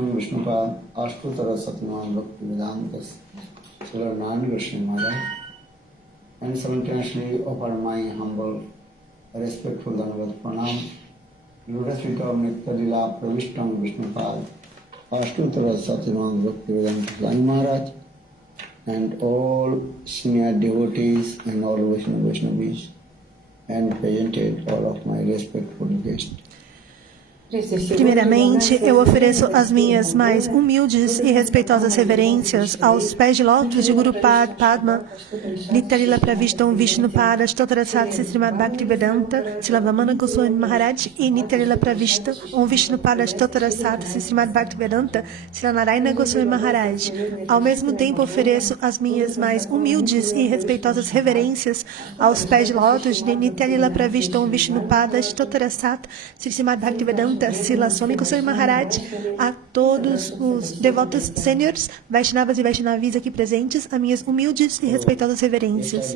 Pravishtam Vishnupad Ashtutara Satyaman Bhakti Vedantas Srila Narayan Krishna Maharaj, and simultaneously offer my humble, respectful Dandavat Pranam, Lotus feet of Nitya Lila Pravishtam Vishnupad Ashtutara Satyaman Bhakti Vedantas Srila Maharaj, and all senior devotees and all Vaishnavis, and presented all of my respectful guests. Primeiramente, eu ofereço as minhas mais humildes e respeitosas reverências aos pés de lótus de Guru Padma, Nityalila Pravishtam Vishnupada Stotrasat Srimad Bhaktivedanta Silavamana Goswami Maharaj e Nityalila Pravishtam Vishnupada Stotrasat Srimad Bhaktivedanta Silanarayana Goswami Maharaj. Ao mesmo tempo, ofereço as minhas mais humildes e respeitosas reverências aos pés de lótus de Nityalila Pravishtam Vishnupada Stotrasat Srimad Bhaktivedanta Sila Swami Goswami Maharaj, a todos os devotos sêniores, Vaishnavas e Vaishnavis aqui presentes, as minhas humildes e respeitosas reverências.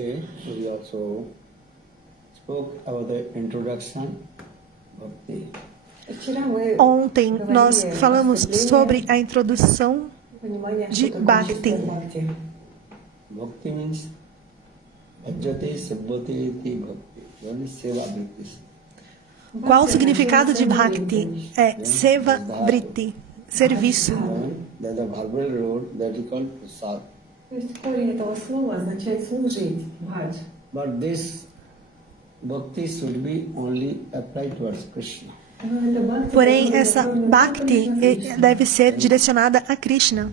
Ontem nós falamos sobre a introdução de Bhakti. Bhakti means Bhajate Sabbhate Bhakti. Qual o significado de Bhakti? É Seva Vritti, serviço. But this Bhakti should be only applied towards Krishna. Porém, essa Bhakti deve ser direcionada a Krishna.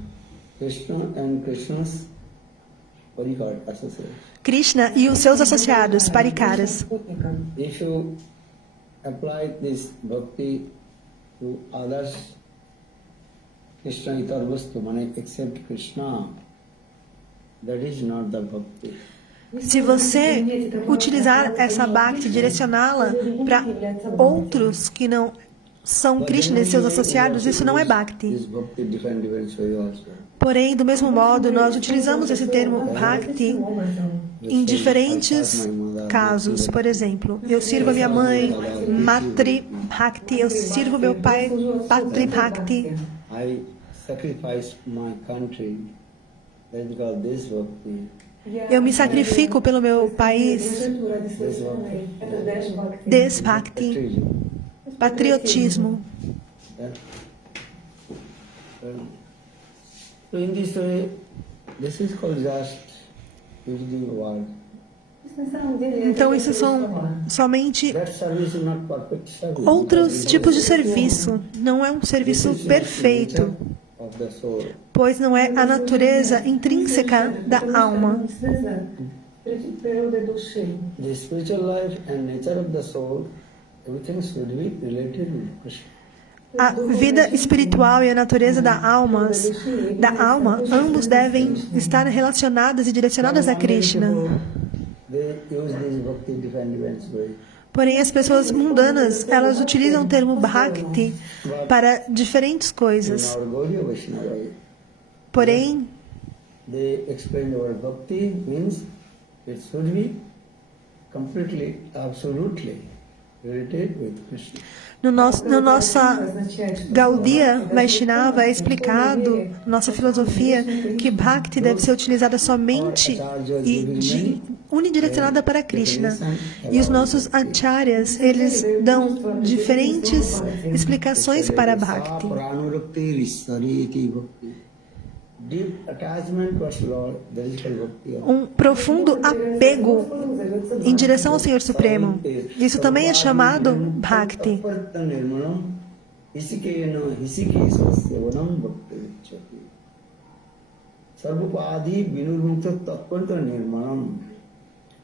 Krishna e os seus associados, parikaras. Apply this bhakti to others, Krishna itar vastu, mane except Krishna, that is not the bhakti. Se você utilizar essa bhakti, direcioná-la para outros que não são Krishna e seus associados, isso não é bhakti. Porém, do mesmo modo, nós utilizamos esse termo bhakti em diferentes casos. Por exemplo, eu sirvo a minha mãe, Matri Bhakti, eu sirvo meu pai, Patri Bhakti. Eu me sacrifico pelo meu país, Desbhakti, patriotismo. In this way, this is called just using the word. Então, isso são somente outros tipos de serviço. Não é um serviço perfeito, pois não é a natureza intrínseca da alma. The spiritual life and nature of the soul, everything should be related to Krishna. A vida espiritual e a natureza da alma, ambos devem estar relacionadas e direcionadas a Krishna. Porém, as pessoas mundanas, elas utilizam o termo Bhakti para diferentes coisas. Porém, no nossa Gaudiya Vaishnava é explicado, nossa filosofia, que Bhakti deve ser utilizada somente e unidirecionada para Krishna. E os nossos acharyas, eles dão diferentes explicações para Bhakti. Um profundo apego em direção ao Senhor Supremo. Isso também é chamado Bhakti.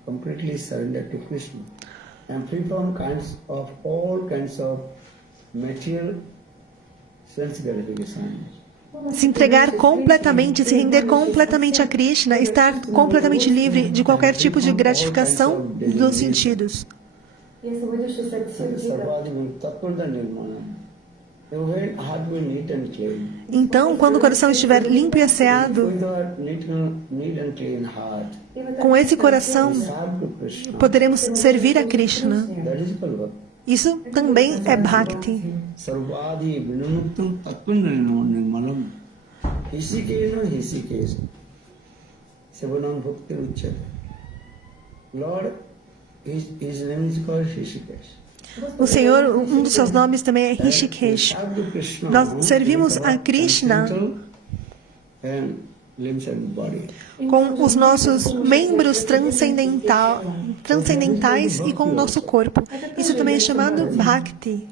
Completely surrendered to Krishna and free from all kinds of material sense gratification. Se entregar completamente, se render completamente a Krishna, estar completamente livre de qualquer tipo de gratificação dos sentidos. Então, quando o coração estiver limpo e asseado, com esse coração, poderemos servir a Krishna. Isso também é Bhakti. Sarvadi Vinamuktam Tatpanano Nirmalam Hisikes Sevanam Bhakti Uchat. Lord, his name is called Rishikesh. O Senhor, um dos seus nomes também é Rishikesh. Nós servimos a Krishna com os nossos membros transcendentais e com o nosso corpo. Isso também é chamado Bhakti.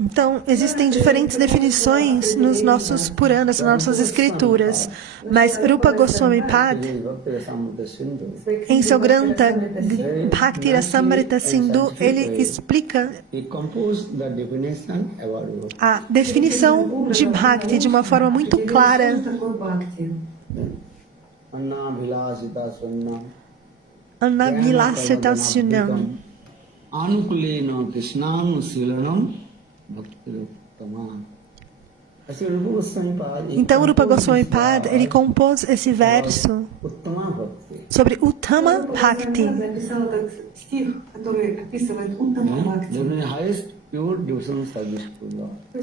Então, existem diferentes definições nos nossos Puranas, nas nossas escrituras. Mas Rupa Goswami Pad, em seu Grantha Bhakti Rasamrita Sindhu, ele explica a definição de Bhakti de uma forma muito clara. Anabilasitasunam. Anukulena Krishnam Silanam Bhaktiruttama. Então, Rupa Goswami Pad, ele compôs esse verso sobre Uttama Bhakti.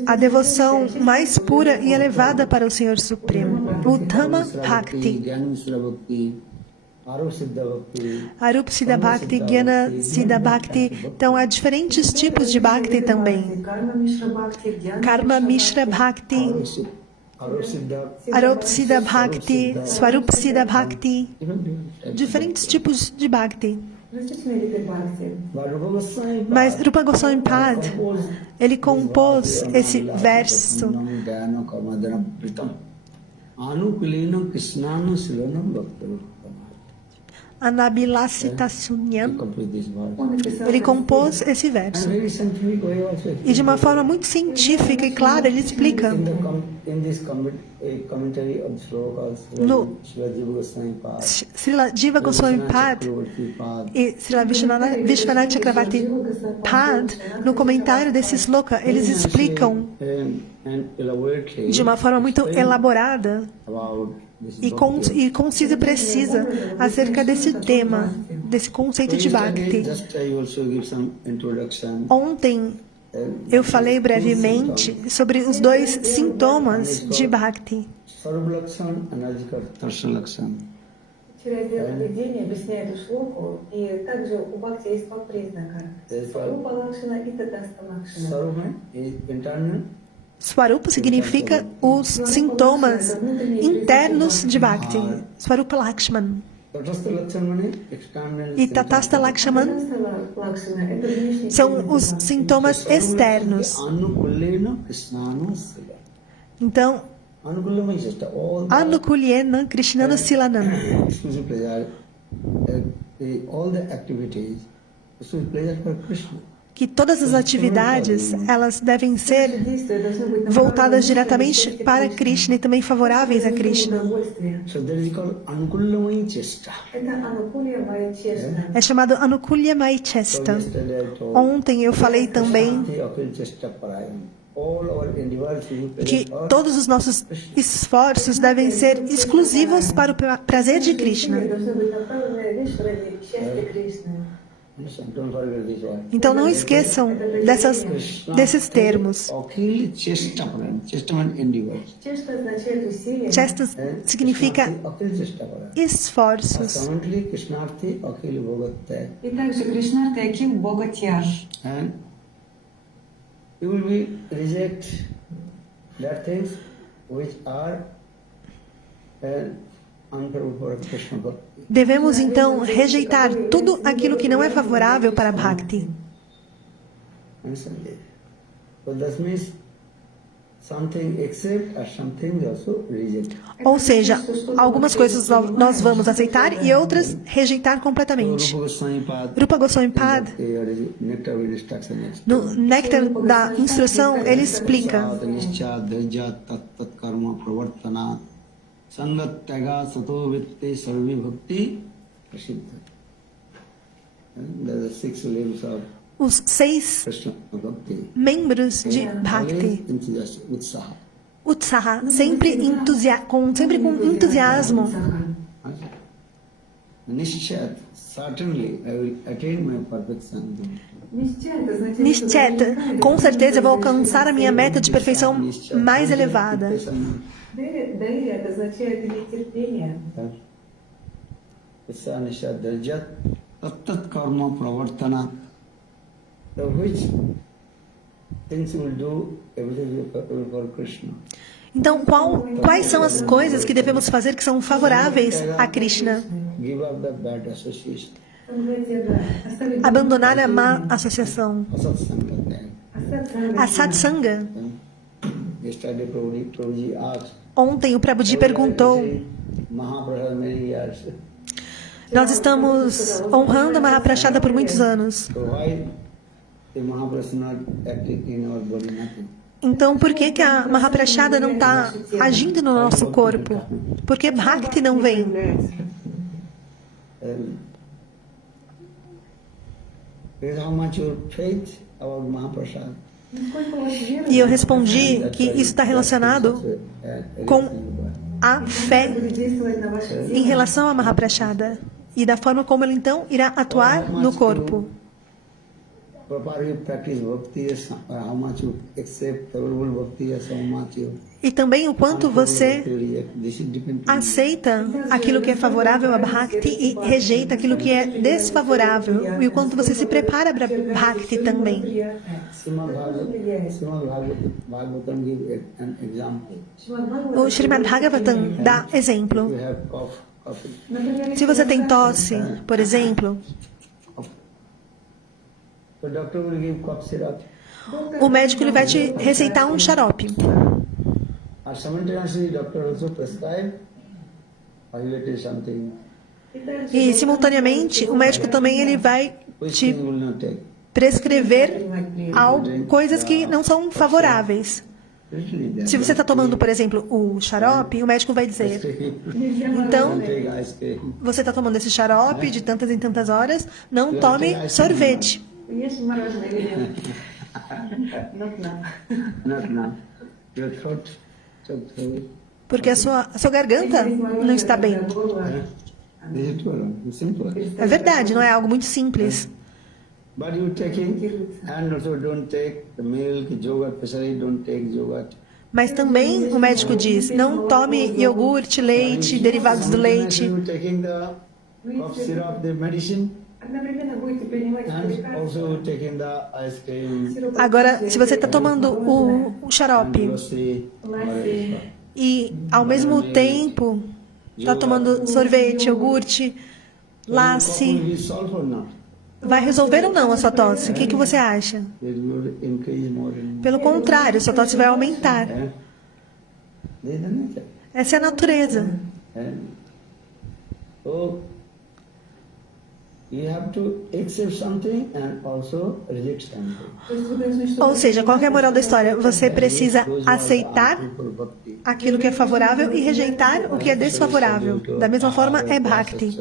A devoção mais pura e elevada para o Senhor Supremo. Uttama Bhakti. Arup Siddha Bhakti, Jnana Siddha Bhakti. Então, há diferentes tipos de Bhakti também. Karma Mishra Bhakti, Arup Siddha Bhakti, Swarup Siddha Bhakti. Diferentes tipos de Bhakti. Mas Rupa Goswami Pad, ele compôs esse verso. Anabilasitasunyam. Ele compôs esse verso. E de uma forma muito científica e clara, ele explica. No Srila Jiva Goswami Pad e Srila Vishwanath Chakravarti Pad, no comentário desse sloka, eles explicam de uma forma muito elaborada e concisa e precisa acerca desse tema, desse conceito de Bhakti. Ontem eu falei brevemente sobre os dois sintomas de Bhakti. Через это поведение объясняет Шлоку, и также у Бхакти есть два признака. Сварупа Лакшана и Татаста Лакшана. Swarupa significa os sintomas internos de Bhakti. Swarupa Lakshman. E Tatasta Lakshman são os sintomas externos. Então, Anukulyena Krishnana Silanam. Que todas as atividades, elas devem ser voltadas diretamente para Krishna e também favoráveis a Krishna. É chamado Anukulyamai Chesta. Ontem eu falei também que todos os nossos esforços devem ser exclusivos para o prazer de Krishna. Então não esqueçam desses termos. Chesta significa esforços. И также Кришнарти Акил Богатьяр. You will reject that things which are unfavorable for Krishna Bhakti. Devemos então rejeitar tudo aquilo que não é favorável para Bhakti. Ou seja, algumas coisas nós vamos aceitar e outras rejeitar completamente. Rupa Goswami Pad, no Néctar da Instrução, ele explica. os 6 Krishna Bhakti. membros de Always Bhakti. enthusiastic, utsaha. Utsaha, sempre com entusiasmo. Nischat, certainly I will attain my perfection. Nishchet, com certeza eu vou alcançar a minha meta de perfeição mais elevada. Доверие это означает иметь терпение. Utsaha Nischat Darjat Tattat Karma Pravartana. So which things you will do, everything will for Krishna. Então, quais são as coisas que devemos fazer que são favoráveis a Krishna? Give up the bad association. Abandonar a má associação. Asatsanga. A satsanga. Yesterday Prabhuji asked, Ontem o Prabhuji perguntou: Mahaprasad many years. nós estamos honrando a Mahaprasada por muitos anos. So why the Mahaprasad not acting in our body? Nothing. Então, por que a Mahaprasada não está agindo no nosso corpo? Por que Bhakti não vem? Here's how much your faith about Mahaprasad. E eu respondi que isso está relacionado com a fé em relação a Mahaprasada e da forma como ele então irá atuar no corpo. Properly practice bhakti, how much you accept favorable bhakti, how much you E também o quanto você this is depend on aceita aquilo que é favorável a Bhakti e rejeita aquilo que é desfavorável. E o quanto você se prepara para Bhakti também. Srimad Bhagavatam give an example. O Srimad Bhagavatam dá exemplo. You have coffee. Se você tem tosse, por exemplo, The doctor will give cough syrup. o médico ele vai te receitar um xarope. Or simultaneously, doctor also prescribe ayurvedic something. E simultaneamente, o médico também ele vai Which te thing will not take? prescrever coisas que não são favoráveis. Literally that. Se você está tomando, por exemplo, o xarope, o médico vai dizer: então, Take ice cream. você está tomando esse xarope de tantas em tantas horas, não tome sorvete. Ешь мороженое или нет? Not now. Not now. Your throat. So, Porque a sua garganta não está bem. this is too simple. É verdade, não é algo muito simples. But you taking and also don't take the milk, yogurt, especially don't take yogurt. Mas também o médico diz: não tome iogurte, leite, derivados do leite. You taking the cough syrup, the medicine, Одновременно будете принимать and лекарства. also taking the ice cream, Agora, se você está tomando o xarope lassi, e ao mesmo tempo está tomando sorvete, iogurte, lassi, will be solved or not? vai resolver ou não a sua tosse? O que, que você acha? It will increase more and more. Pelo contrário, sua tosse vai aumentar. Eh? This is the nature. Essa é a natureza. Eh? So you have to accept something and also reject something. То есть вы должны что-то Ou seja, qual que é a moral da história? Você precisa Those who are aceitar people bhakti. aquilo que é favorável e rejeitar o que é desfavorável. Da mesma forma, é Bhakti.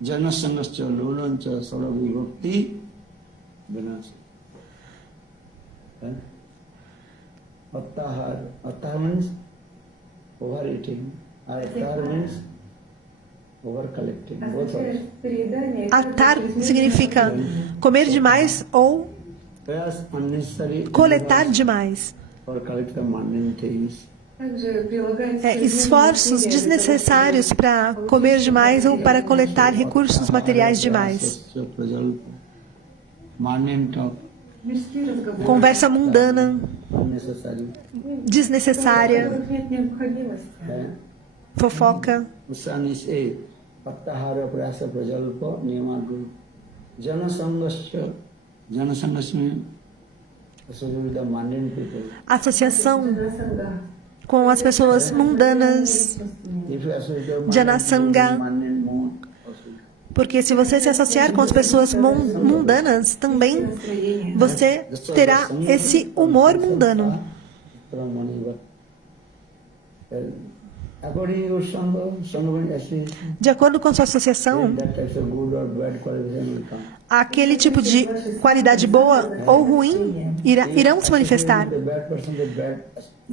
Janasangascha lolancha saravi bhakti vinasa. Attahar. Attahar means overeating. Attahar means over-collecting. Both are. означает переедание. Atar significa comer demais ou Whereas unnecessary coletar demais. or collect the mundane things. Также прилагается Esforços desnecessários para comer demais ou para coletar recursos materiais demais. Mundane talk, мирские разговоры, Conversa mundana, unnecessary. desnecessária, которых нет необходимости. fofoca. Usanis A. Pattahara prasa prajalpa niyamaguru. Janasangasya. Janasangasya associated with the mundane people. Associação Джанасанга. com as pessoas mundanas, If you associate with Janasanga. mundane mood, also porque se você se associar com as pessoas mundanas, também Настроение. você terá esse humor mundano. according to your Sangha association, De acordo com a sua associação, that types of good or bad qualification will come. aquele tipo de qualidade boa ou ruim irão se manifestar. The bad person, the bad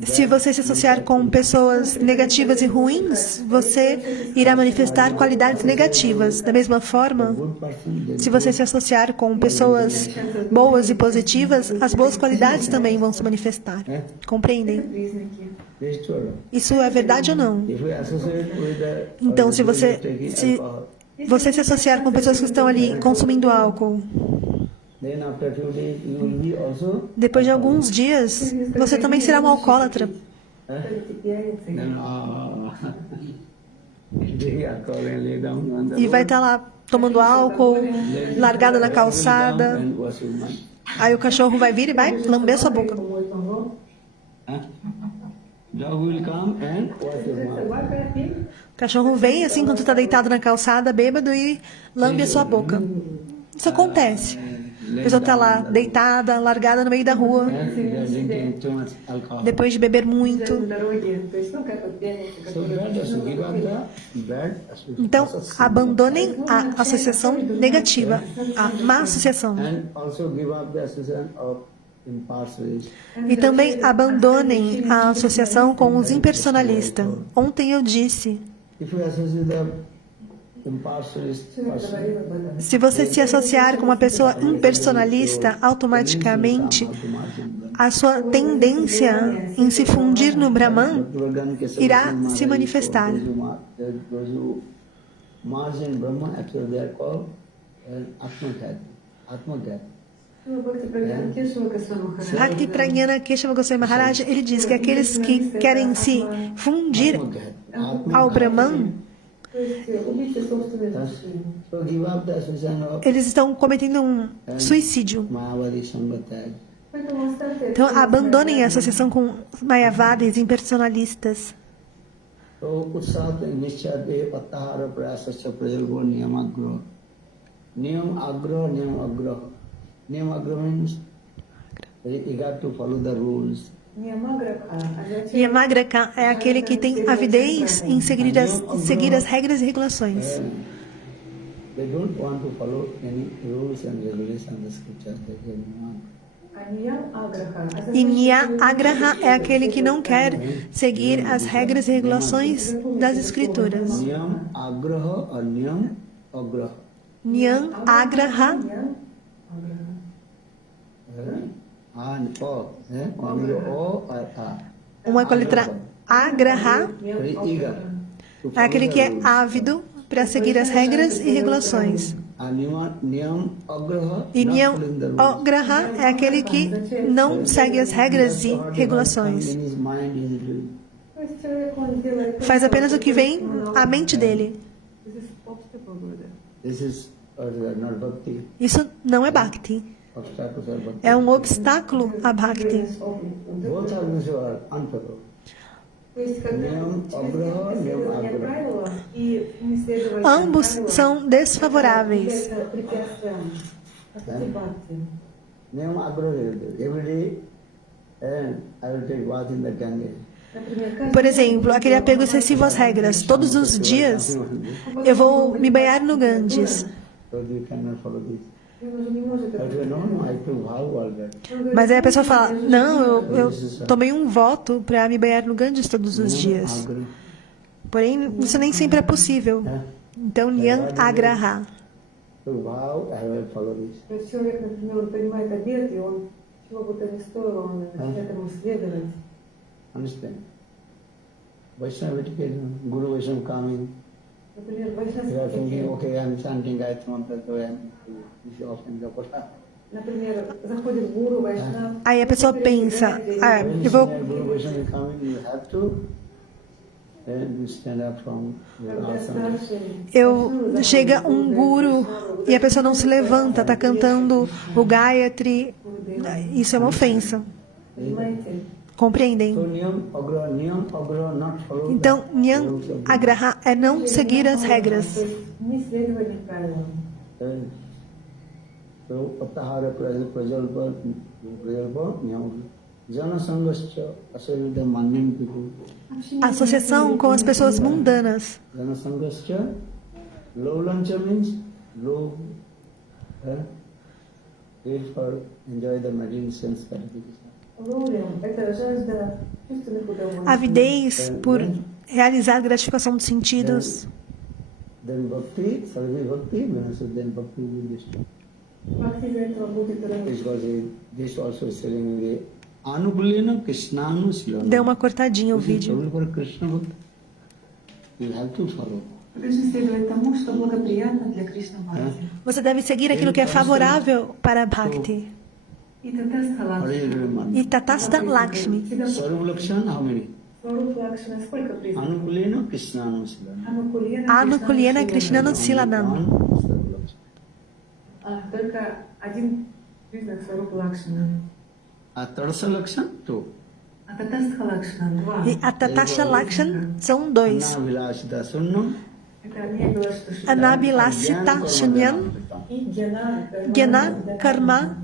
Se você se associar com pessoas negativas e ruins, você irá manifestar qualidades negativas. Da mesma forma, good person, se você se associar com pessoas boas e positivas, as boas qualidades também vão se manifestar. Compreendem? Признаки. this is true. Isso é verdade ou não? If we associate with the Então, se people você taking se, alcohol, você se associar com pessoas que estão ali consumindo álcool, then after few days you will be also depois de alguns dias, você também será um alcoólatra. Становитесь пьяницей. then they are calling lay down on the E vai estar lá tomando álcool, largada na calçada. and wash your mind. Aí o cachorro vai vir e vai lamber sua boca. Мой помог. Huh? Dog will come and wash your mouth. Собака и O cachorro vem assim quando tu está deitado na calçada, bêbado, e lambe a sua boca. Isso acontece. A pessoa está lá deitada, largada no meio da rua, And they are drinking too much alcohol. depois de beber muito. на дороге. То есть, ну, как вот пьяница, So которая... bad as give up the bad association. Então, abandonem a associação negativa, a má associação. And also give up the association of impartiality. E também abandonem a associação com os impersonalistas. Ontem eu disse, If you associate the impartialist person, Говорила об этом. se você se associar com uma pessoa impersonalista, automaticamente a sua tendência em se fundir no Brahman irá se manifestar. Those who merge in Brahma, actually they are called Atmagat. Atmagat. Ну, Бхакти Прагьяна Кешава Госвами Махарадж. Bhakti Pragyana Keshava Goswami Maharaj, ele diz que aqueles que querem se fundir ao Brahman, То есть, убийца собственной души. So give up the association of eles estão cometendo um suicídio. Mayavadi Sangatag. Поэтому оставьте Então, это abandonem a associação com Mayavadis impersonalistas. So Utsat Nishchade Patahara Prasasya Prajalvo Niyamagro. Niyam Agro, Niyam Agro. Niyam Agro means you got to follow the rules. Ньямагрха означает... Yamagraka é aquele que tem avidez em seguir as regras e regulações. They don't want to follow any rules and regulations of the scripture. They say, no. А Ньямаграха E означает... Nyagraha é aquele que não quer seguir as regras e regulações das escrituras. Niyam Agraha or Niyam Agraha. Nyan Agraha And O. Only O or A. uma com a letra Agraha Very eager. to é follow aquele the que é rules. ávido para seguir as regras e regulações. And Niyam Agraha, E not Nyan following the rules. Agraha é aquele que não segue as regras e regulações. In his mind, he is doing. То есть человек, он делает... Faz apenas o que vem à mente dele. This is obstacle, brother. This is not bhakti. Isso não é Bhakti. Obstacles are bhakti. É um obstáculo a Bhakti. Both of these are unfavorable. То есть, когда Ньям Аграха, через Ньям следование Аграха. правилам и неследование Ambos правилам, são desfavoráveis. это препятствием. Это бхакти. Name Agra will do. Every day, and I will take bath in the Ganges. Например, каждый Por exemplo, aquele apego excessivo às regras. Todos os dias eu vou me banhar no Ganges. So you cannot follow this. он уже не может I это say, no, no, I took vow already. Он говорит, Mas aí a pessoa fala: «Я же Não, живу». eu tomei um voto para me banhar no Ganges todos os dias. Agra. Porém, isso nem sempre é possível. Então, Nyan Agraha. Took vow, I will follow this. То есть человек, например, он принимает обет, и он, чего бы то ни стоило, он начинает этому следовать. Understand? Vaishnava education, Guru Vaishnava coming. Например, You are вайшнавские thinking, такие. okay, I am chanting Gayatri Mantra, so I am offering the Pata. Например, заходит гуру, вайшнав. Aí a pessoa pensa: Ah, When eu vou. Guru Vaishnava is coming, you have to then you stand up from your Когда asana. старший Chega um guru e a pessoa não se levanta, está cantando o Gayatri. Isso é uma ofensa. понимаете? Compreendem? So Niyam Agra, not follow Então, the Nyan rules of the Agraha é não seguir as regras. То есть не следование правилам. So Patahara Prajalpa Niyam. Jana Sanghascha, associated with the mundane people. Associação com as pessoas mundanas. Jana Sanghascha, low lancha means low, paid for enjoy the material sense gratification. Лоулем – это жажда чувственных удовольствий. Avidez por realizar gratificação dos sentidos. Then bhakti, sarvi bhakti, so then bhakti will be destroyed. Бхакти из-за этого будет Because this also is telling in the Anukulena Krishnanu Silana. Deu uma cortadinha o vídeo. For Krishna Bhakti, you have to follow. Вы должны следовать тому, что благоприятно для Кришна Бхакти. Você deve seguir aquilo que é favorável para Bhakti. И Татастха What is Лакшми. your man? E Tatastha Lakshmi. Sarup Lakshan, how many? Сварупа Лакшми сколько признаков? Anukulena Krishnanu Silana. Anukulena Krishnanu Silanam. Только один признак Сварупа Лакшми. Tadasa Lakshan, two. А Татастха Лакшми два. E a Tatasha Lakshman são dois. Anavilashita Sunnam. Это не было, что Шита. Anabilasita Shunyan, И Гена. Gena Karma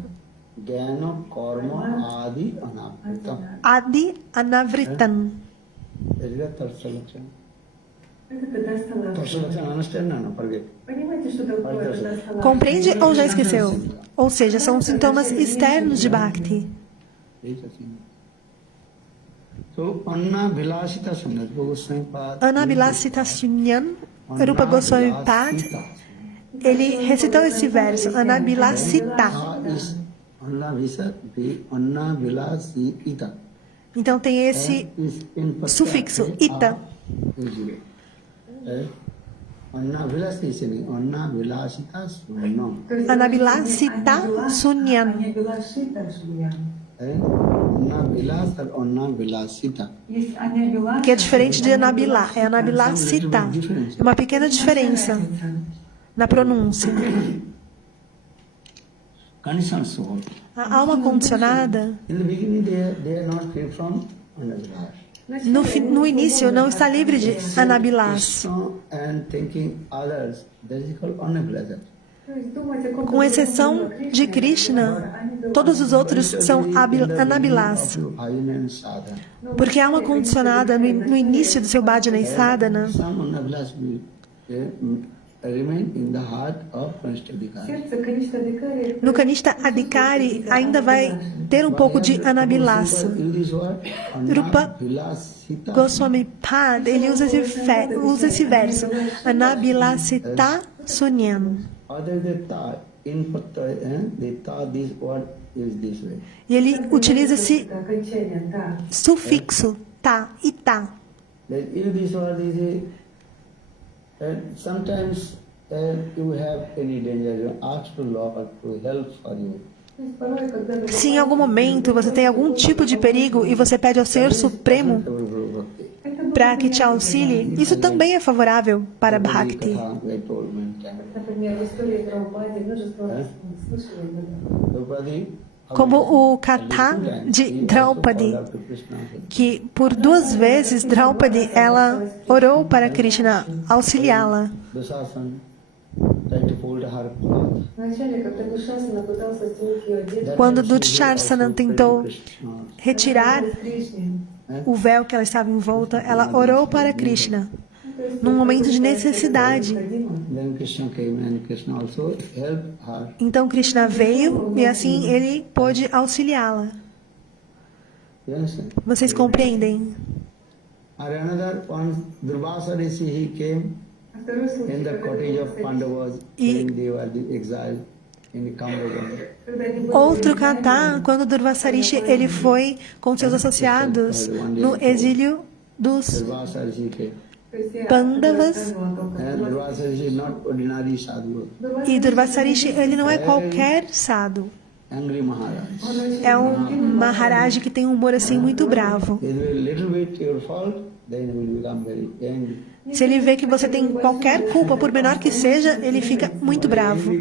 Jnana Karma Adi Anapita. Adi Anavritan. That is the Tadasa Lakshan. Это Татастха Лакшми. Tadasa Lakshan, understand? No, forget. Понимаете, что такое Татастха Лакшми? Compreende ou já esqueceu? Ou seja, são sintomas externos de Bhakti. So, Anna Vilasita Sunnat, Goswami Pad. Anabilasita Shunyan, Rupa Goswami Pad, ele recitou esse verso, Anabilasita. Anna Vilasita. Então tem esse sufixo, ita. Anna Vilasita, Anna Vilasita Sunnam. Anabilasita Sunyan. Не была Шита Шуян. Anna Vilasita, Anna Vilasita. Есть Аня Вила. Que é diferente de Anabilá, é Anabilasita. É uma pequena diferença na pronúncia. Conditional soul. A alma condicionada, In the beginning, they are not free from Anna Vilas. no início, não está livre de Anabilás. And thinking others, that is called Anna Vilas. Com exceção de Krishna, todos os outros são Anabilás. Porque há uma condicionada no início do seu bhajana e sadhana. Some Anna Vilas will remain in the heart of Kanishta. Сердце Каништа Адикари. No Kanishta Adhikari ainda vai ter um pouco de Anabilás. Rupa Goswami Pad, ele usa esse verso, Anabilasita Sunyan. Other they thought, they thought this word is this way. E ele utiliza esse Это окончание, да. sufixo, ta e ta. That if this word is sometimes you have any danger, you ask to Lord to help for you. То есть порой, когда вы Se em algum momento você tem algum tipo de perigo e você pede ao Senhor Supremo para que te auxilie, isso também é favorável para Bhakti. например, в истории Драупади множество раз слышали это. Como o Katha de Draupadi, que por 2 vezes Draupadi ela orou para Krishna auxiliá-la. Вначале, когда Душасана пытался стянуть ее одежду, Quando Dursharsana tentou retirar с Кришной, o véu que ela estava envolta, ela orou para Krishna num momento de necessidade. Then Krishna came and Krishna also helped her. Então Krishna veio e assim ele pôde auxiliá-la. Yes. Vocês compreendem? And another one, Durvasa Rishi, he came а второй случай, in the когда cottage of Дурваса Pandavas when they were the exile in Kamraja. когда они были Outro в Katha, quando Durvasarishi ele foi com seus associados no exílio dos Durvasa Rishi came. То есть я Pandavas. рассказывала о том, как And Durvasa Rishi is not ordinary sadhu, e Durvasarishi ele não é qualquer sadhu. angry Maharaj. É um Maharaj que tem um humor assim muito bravo. If a little bit your fault, then he will become very angry. Se ele vê que você tem qualquer culpa, por menor que seja, ele fica muito bravo.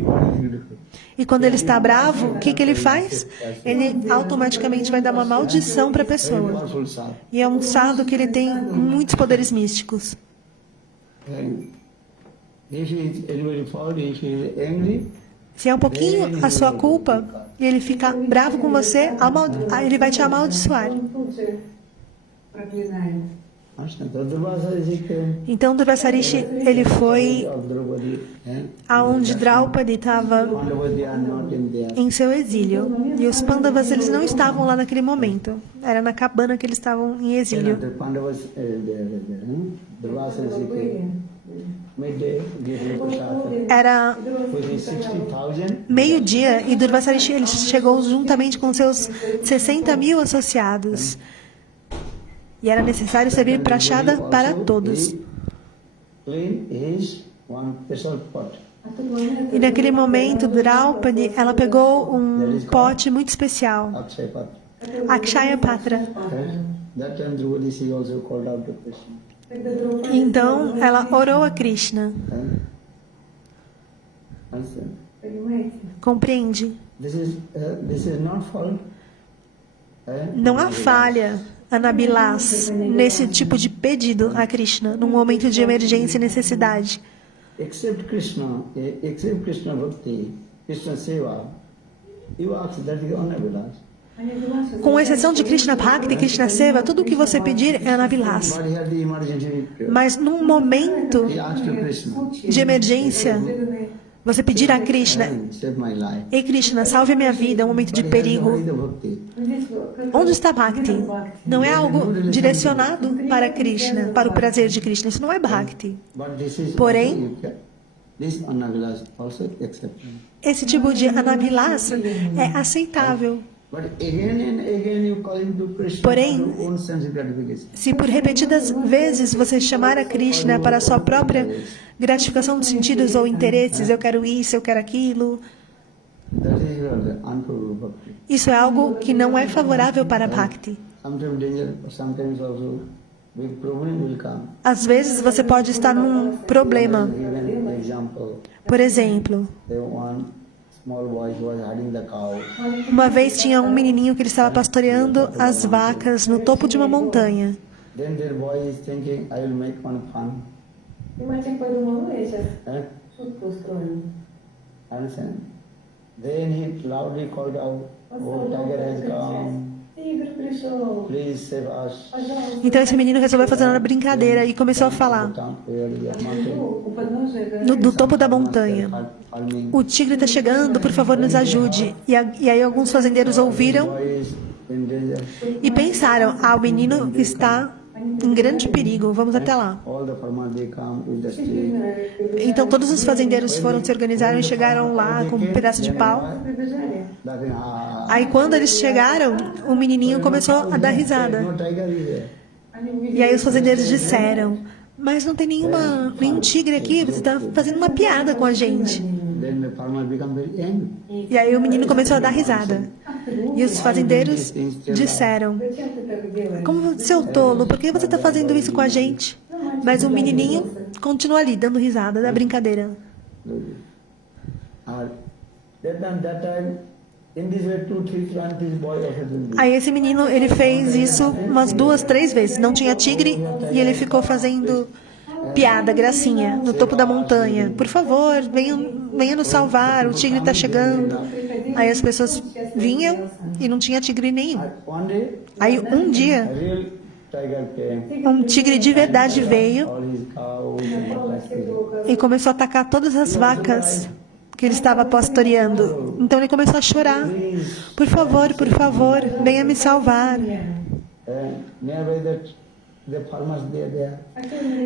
E quando ele está bravo, o que ele faz? Ele automaticamente vai dar uma maldição para a pessoa. Powerful sadhu. E é um sadhu que ele tem muitos poderes místicos. And if he is anybody fault, if he is angry, Se é um pouquinho a sua culpa, e ele fica bravo com você, ele vai te amaldiçoar. тут же проклинает. Então Durvasarishi, ele foi aonde Draupadi estava em seu exílio. E os Pandavas, eles não estavam lá naquele momento. Era na cabana que eles estavam em exílio. Era meio-dia e Durvasarishi, ele chegou juntamente com seus 60.000 associados. E era necessário servir prachada para todos. E naquele momento, Draupadi, ela pegou um pote muito especial, Akshaya Patra. Então, ela orou a Krishna. Compreende? Não há falha, Anabilas, nesse tipo de pedido a Krishna, num momento de emergência e necessidade. Except Krishna Bhakti, Krishna Seva, you ask that is Anabilas. Com exceção de Krishna Bhakti e Krishna Seva, tudo o que você pedir é Anabilas. Mas num momento de emergência, você pedir a Krishna, Ei Krishna, salve a minha vida, é um momento de perigo. Onde está Bhakti? Não é algo direcionado para Krishna, para o prazer de Krishna. Isso não é Bhakti. Porém, esse tipo de Anabilas é aceitável. Porém, se por repetidas vezes você chamar a Krishna para a sua própria gratificação de sentidos ou interesses, eu quero isso, eu quero aquilo, isso é algo que não é favorável para Bhakti. Às vezes você pode estar num problema. Por exemplo, uma vez tinha um menininho que ele estava pastoreando as vacas no topo de uma montanha. И мальчик подумал, ну я сейчас шутку устрою. Then he loudly called out, "Oh, tiger has come! Тигр пришел. Please save us!" Então esse menino resolveu fazer uma brincadeira e começou a falar do topo da montanha. O tigre está chegando, por favor, nos ajude. E aí alguns fazendeiros ouviram e pensaram, o menino está em grande perigo, vamos até lá. Então todos os fazendeiros foram, se organizaram e chegaram lá com um pedaço de pau. Aí quando eles chegaram, o menininho começou a dar risada. E aí os fazendeiros disseram, mas não tem nenhum tigre aqui, você está fazendo uma piada com a gente. E aí o menino começou a dar risada. E os fazendeiros disseram, como seu tolo, por que você está fazendo isso com a gente? Mas o menininho continua ali, dando risada da brincadeira. Aí esse menino, ele fez isso umas 2, 3 vezes. Não tinha tigre e ele ficou fazendo piada, gracinha, no topo da montanha. Por favor, venha nos salvar, o tigre está chegando. Aí as pessoas vinham e não tinha tigre nenhum. Aí um dia, um tigre de verdade veio e começou a atacar todas as vacas que ele estava pastoreando. Então ele começou a chorar. Por favor, venha me salvar.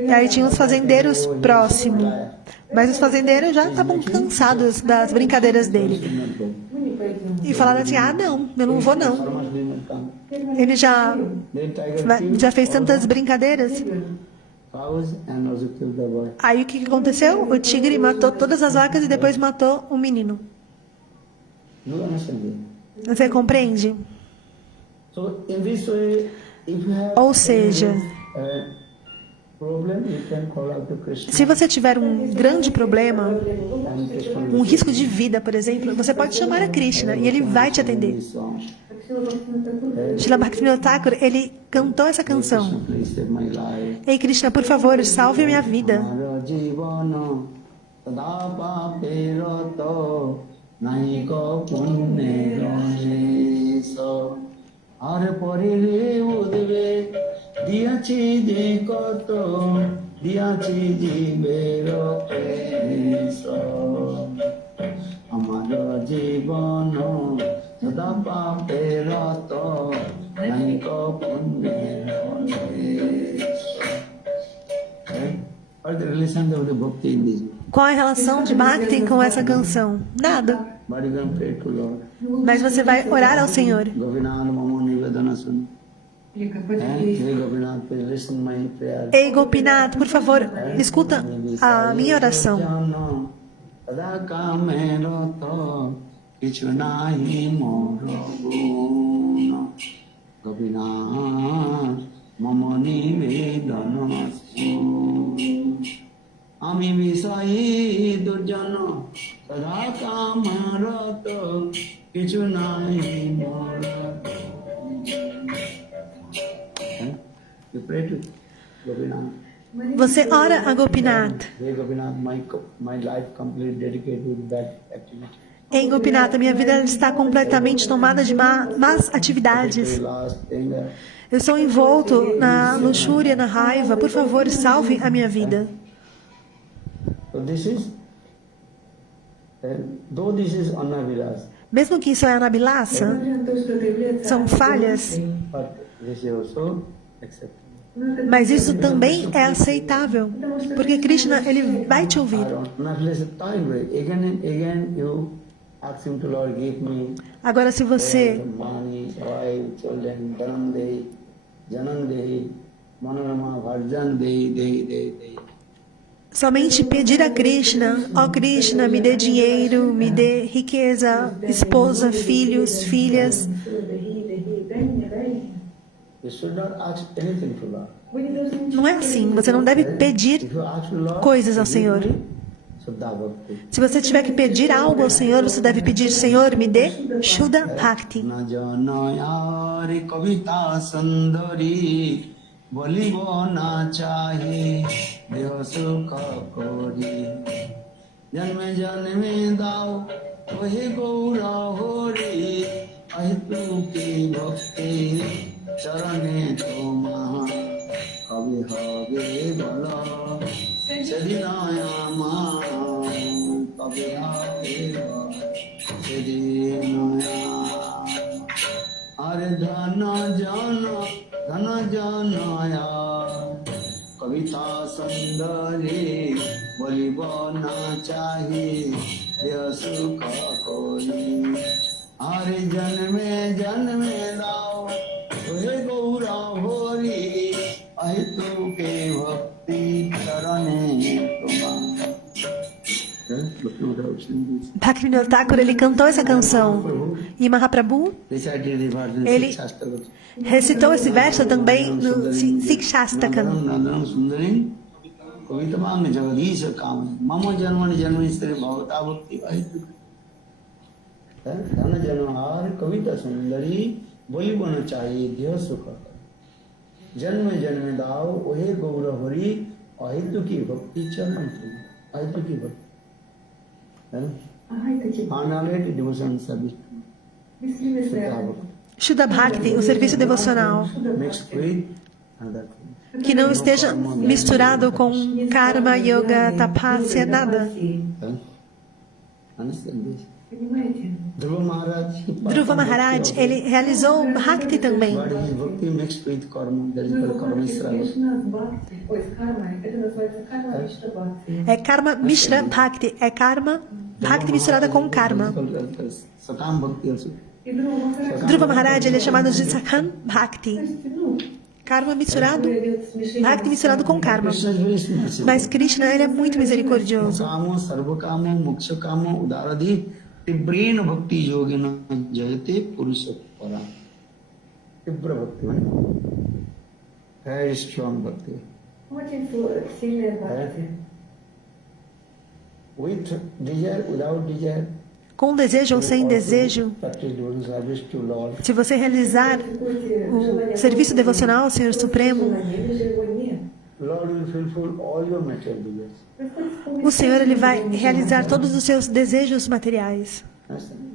E aí tinha os fazendeiros próximos. Mas os fazendeiros já estavam cansados das brincadeiras dele. E falaram assim, não, eu não vou não. Ele já fez tantas brincadeiras. Aí o que aconteceu? O tigre matou todas as vacas e depois matou o menino. Você compreende? Ou seja, se você tiver um grande problema, um risco de vida, por exemplo, você pode chamar a Krishna e ele vai te atender. Srila Bhaktivinoda Thakur, ele cantou essa canção. Ei Krishna, por favor, salve a minha vida. Naiko punne rone so are porire udve diachi de koto diachi jibero so amaro jibono sada pape rato naiko punne rone so. What is the relation of the bhakti in this? Qual é a relação de Bhakti com essa canção? Nada. But you can pray to Lord. Mas você vai orar ao Senhor. Govinath Mamo Nivedana Sun. Hey Govinath, please listen my prayer. Ei, Gopinath, por favor, escuta a minha oração. Govinath Mamo Nivedana Sun. Ami visai durjana sada kamarato kichu nahi mora. You pray to Gopinath. Você ora a Gopinath. Hey Gopinath, my life completely dedicated to that activity. Ei, Gopinath, a minha vida está completamente tomada de más atividades. Eu sou envolto na luxúria, na raiva. Por favor, salve a minha vida. So this is, though this is anavilas, Mesmo que isso é anabilasa, são falhas, but this is also acceptable. mas isso também é aceitável, porque Krishna, ele vai te ouvir. Again and again you ask him to Lord give me Agora, se você money, wife, children, dharam dehi, janam dehi, mananama, varjan dehi. somente pedir a Krishna, ó Krishna, me dê dinheiro, me dê riqueza, esposa, filhos, filhas. You should not ask anything to Lord. Não é assim, você não deve pedir If you ask to Lord, coisas ao Senhor. Shuddha Bhakti. Se você tiver que pedir algo ao Senhor, você deve pedir, Senhor, me dê Shuddha Bhakti. Na janayari kavita sundari bolibo na chahi deho sukha kori janme dao ohi gaura hori ahitu ki bhakti charane toma kavi have bala sedinayama kavi have sedinayama Are dhana janaya kavita sundari bolibana chahi ya sukha koi Are janme dao ohe gaura hori ahitu ke bhakti charane tuma. Bhaktivinoda Thakur, ele cantou essa canção. E Mahaprabhu, ele recitou esse verso também no Sikshastakam. Shuddha Bhakti, o serviço devocional, que não esteja misturado com karma, yoga, tapasya, nada. Dhruva Maharaj, ele realizou Bhakti também. É Karma Mishra Bhakti, é Karma Bhakti misturada com Karma. Dhruva Maharaj, ele é chamado de Sakhan Bhakti. Karma misturado, Bhakti misturado com Karma. Mas Krishna, ele é muito misericordioso. Tibrena bhakti yogena jayate purusha para. Tibra bhakti, very strong bhakti. With desire, without desire. Com desejo ou sem desejo, se você realizar o serviço devocional ao Senhor Supremo, o Senhor, ele vai realizar todos os seus desejos materiais.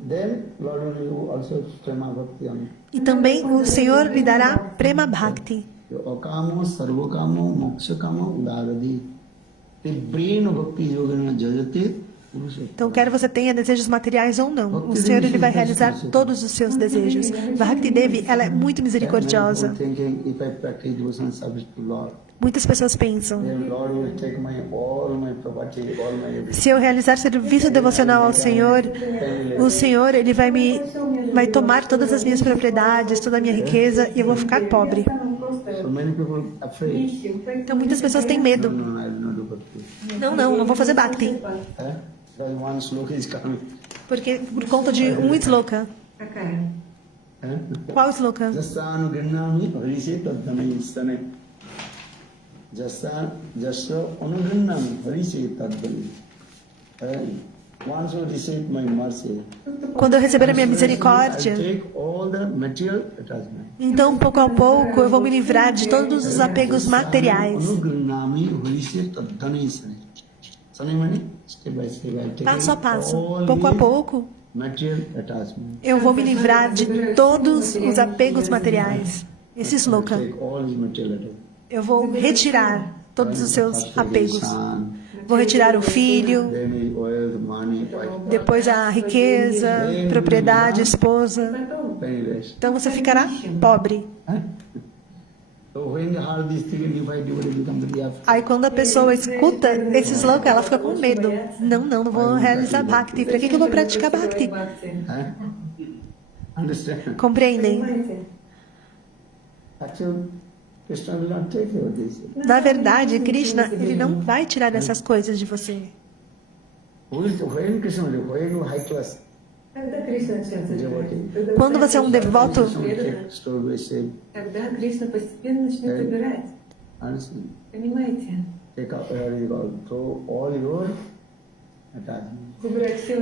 Then Lord will you also prema bhakti on E também o Senhor lhe dará Prema Bhakti. Okamo, Sarvakamo, Mokshakamo, Udaradi. The brain of bhakti yogana jajate. Então, quer você tenha desejos materiais ou não, o Senhor ele vai realizar todos os seus desejos. Bhakti Devi, ela é muito misericordiosa. Muitas pessoas pensam, se eu realizar serviço devocional ao Senhor, o Senhor ele vai tomar todas as minhas propriedades, toda a minha riqueza e eu vou ficar pobre. Então muitas pessoas têm medo. Não vou fazer Bhakti. Porque por conta de um sloka. Qual sloka? Quando eu receber a minha misericórdia, então pouco a pouco eu vou me livrar de todos os apegos materiais. Passo a passo, pouco a pouco, eu vou me livrar de todos os apegos materiais. Esse sloka. Eu vou retirar todos os seus apegos. Vou retirar o filho, depois a riqueza, propriedade, esposa. Então você ficará pobre. Aí quando a pessoa escuta esse sloka, ela fica com medo. Não vou realizar Bhakti. Para que eu vou praticar Bhakti? Compreendem? Na verdade, Krishna, ele não vai tirar essas coisas de você. Quando você é um devoto,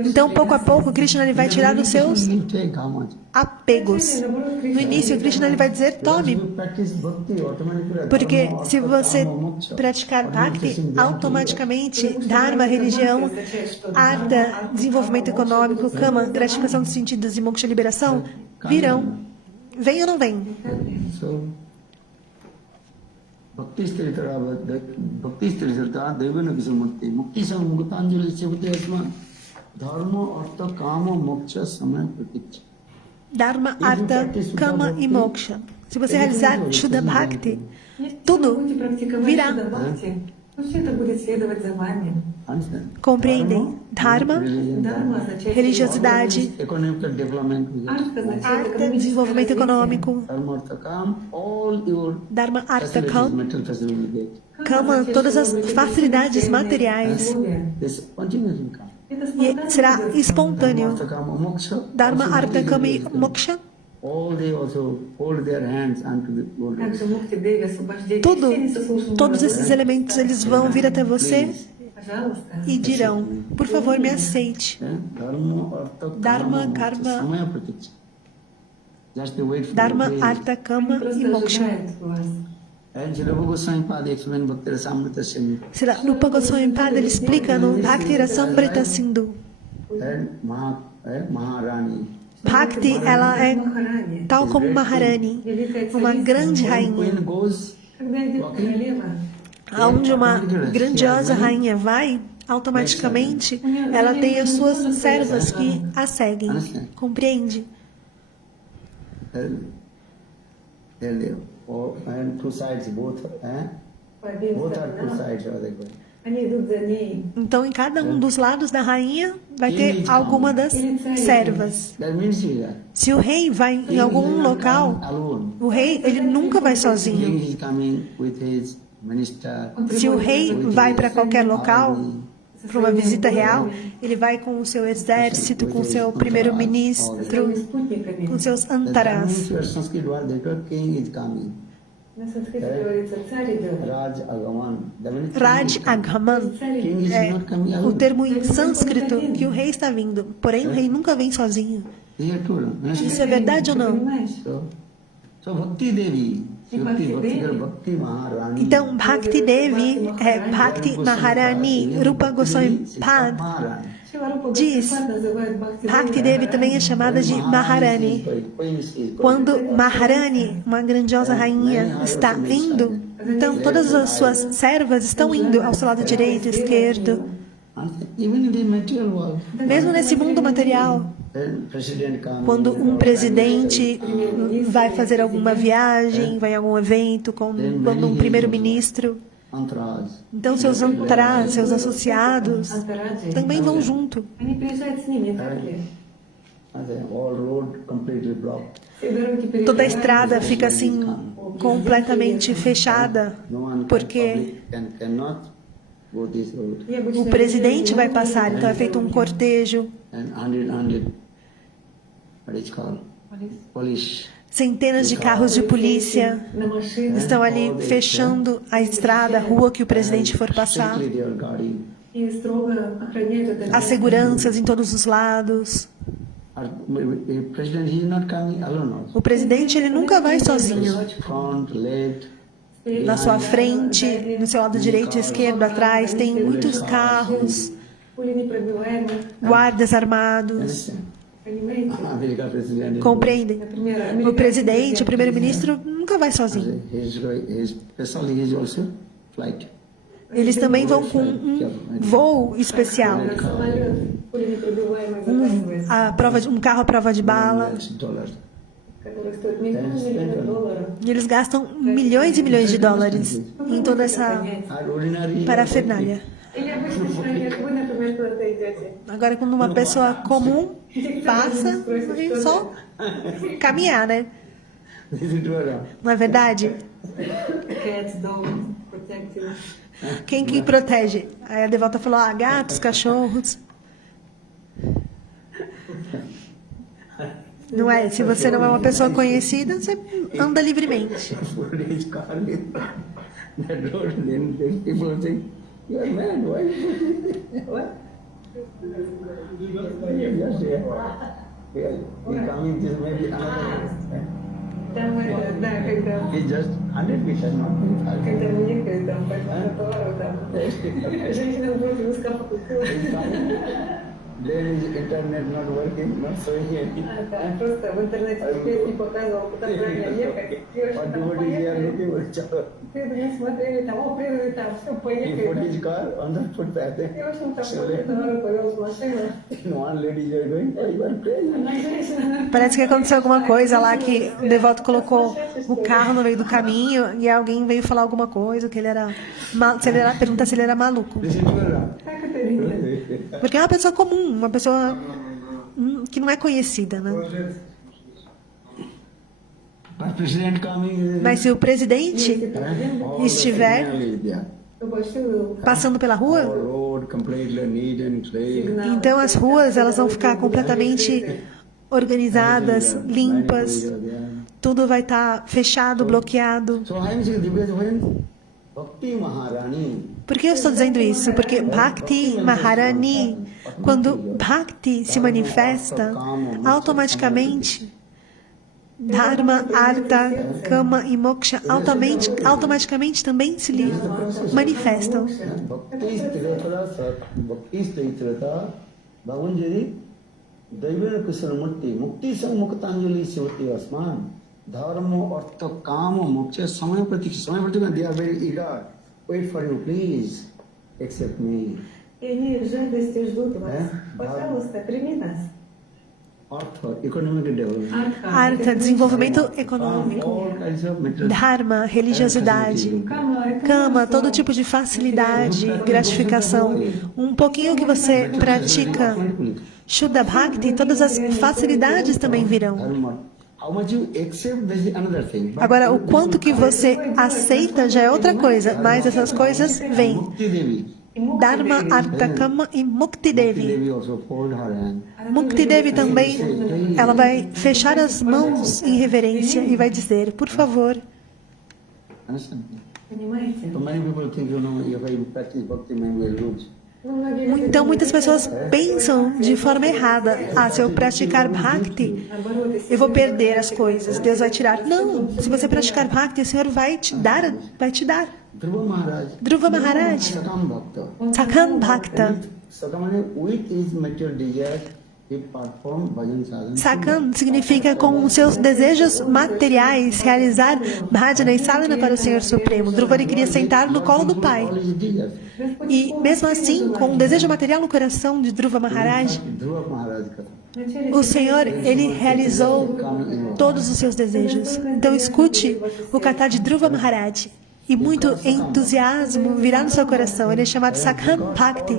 então pouco a pouco Krishna ele vai tirar os seus apegos. No início Krishna ele vai dizer tome, porque se você praticar Bhakti, automaticamente Dharma, religião, Artha, desenvolvimento econômico, Kama, gratificação dos sentidos e Moksha, liberação, virão. Vem ou não vem? Bhakti Stritara Devana Visamukti Mukti Sammutanjali Sevate Asma Dharma Artha Kama Moksha Samaya Pratikcha. Dharma, Artha, Kama e Moksha. Se você realizar Shuddha Bhakti, tudo virá. Compreendem? Dharma, religiosidade, Artha, desenvolvimento econômico, Dharma, Artha, Kama, todas as facilidades materiais. E será espontâneo. Dharma, Artha, Kama e Moksha. Todos esses elementos eles vão vir até você e dirão, por favor, me aceite. Dharma, Karma, Dharma, Artha, Kama e Moksha. Srila Rupa Goswami Pada ele explica no Bhakti Rasamrita Sindhu. Bhakti, ela é tal como Maharani, uma grande rainha. Aonde uma grandiosa rainha vai, automaticamente ela tem as suas servas que a seguem. Compreende? Então, em cada um dos lados da rainha vai ter alguma das servas. Se o rei vai em algum local, o rei ele nunca vai sozinho. Se o rei vai para qualquer local, para uma visita real, ele vai com o seu exército, com o seu primeiro-ministro, com seus antaras. Raj Agaman é o termo em sânscrito que o rei está vindo. Porém, o rei nunca vem sozinho. Isso é verdade ou não? Bhakti Maharani. Então, Bhakti Devi é Bhakti Maharani. Rupa Goswami Pad diz, Bhakti Devi também é chamada de Maharani. Quando Maharani, uma grandiosa rainha, está indo, então todas as suas servas estão indo ao seu lado direito, esquerdo. Mesmo nesse mundo material, quando um presidente vai fazer alguma viagem, vai a algum evento, quando um primeiro-ministro, então seus antras, seus associados, também vão junto. Toda a estrada fica assim completamente fechada, porque o presidente vai passar, então é feito um cortejo. Centenas de carros de polícia estão ali fechando a estrada, a rua que o presidente for passar. Há seguranças em todos os lados. O presidente ele nunca vai sozinho. Na sua frente, no seu lado direito e esquerdo, atrás, tem muitos carros, guardas armados. Compreendem? O presidente, o primeiro-ministro, nunca vai sozinho. Eles também vão com um voo especial. Um carro à prova de bala. E eles gastam milhões e milhões de dólares em toda essa parafernália. Agora, quando uma pessoa comum passa, é só caminhar, né? Não é verdade? Quem que protege? Aí a devota falou, gatos, cachorros. Não é? Se você não é uma pessoa conhecida, você anda livremente. There is internet not working, not showing any. Просто в интернете теперь не показывал, куда правильно ехать. What is here looking for? Не смотрели там, привезли там, все, поехали. Footage car on the footpath. И, в общем, там повез машину. One lady is going, oh, you are crazy. Parece que aconteceu alguma coisa lá que o devoto colocou o carro no meio do caminho e alguém veio falar alguma coisa, que ele era pergunta se ele era maluco. Porque é uma pessoa comum, uma pessoa que não é conhecida, né? Mas se o presidente estiver passando pela rua, então as ruas elas vão ficar completamente organizadas, limpas, tudo vai estar fechado, bloqueado. Por que eu estou dizendo isso? Porque Bhakti Maharani, quando Bhakti se manifesta, automaticamente Dharma, Artha, Kama e Moksha automaticamente também se manifestam. Dharma, Artha, Kama, Moksha, Samaya Pratikshya, they are very eager. Wait for you, please. Accept me. И они в жадности ждут вас. Пожалуйста, прими нас. Artha, economic development. Artha, desenvolvimento econômico. Dharma, religiosidade. Kama, todo tipo de facilidade, gratificação. Um pouquinho que você pratica Shuddha Bhakti, todas as facilidades também virão. Agora, o quanto que você aceita já é outra coisa, mas essas coisas vêm. Dharma, Artha, Kama e Mukti Devi. Mukti Devi também, ela vai fechar as mãos em reverência e vai dizer, por favor. Então, muitas pessoas pensam de forma errada. Ah, se eu praticar Bhakti, eu vou perder as coisas, Deus vai tirar. Não, se você praticar Bhakti, o Senhor vai te dar, vai te dar. Dhruva Maharaj, Sakham Bhakta. With his material desires, he performed bhajan sadhana. Sakham significa com os seus desejos materiais realizar bhajana e sadhana para o Senhor Supremo. Dhruva ele queria sentar no colo do pai. All his desires. E mesmo assim, com um desejo material no coração de Dhruva Maharaj, Dhruva Maharaj Katha. o Senhor, ele realizou todos os seus desejos. Então escute o Katha de Dhruva Maharaj. E muito entusiasmo virá no seu coração. Ele é chamado Sakham Bhakti.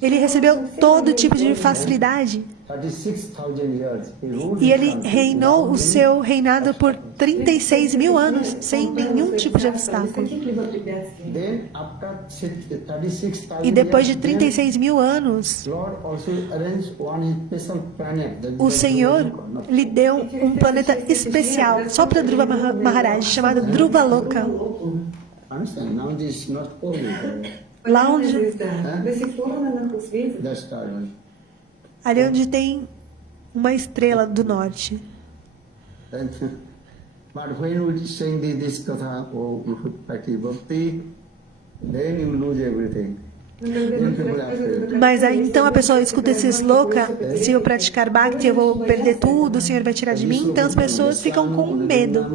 Ele recebeu todo tipo de facilidade. 36,000 years. He ruled E ele reinou o seu reinado por 36 mil anos, sem nenhum tipo de obstáculo. Then, after 36,000 E depois de years, 36 mil anos, Lord also arranged one special planet. that o is Senhor lhe deu um planeta especial, só para Dhruva Maharaj, chamado Dhruva Loka. Understand? Now this is not possible. Lá onde, До сих пор она на нас светит. That's started. ali onde tem uma estrela do norte. And, but when we sing this katha, oh, you should practice bhakti, then you lose everything. Then people are afraid. Mas aí então a pessoa escuta esse sloka, se eu praticar Bhakti eu vou perder tudo, o Senhor vai tirar de mim. Então as pessoas ficam com medo.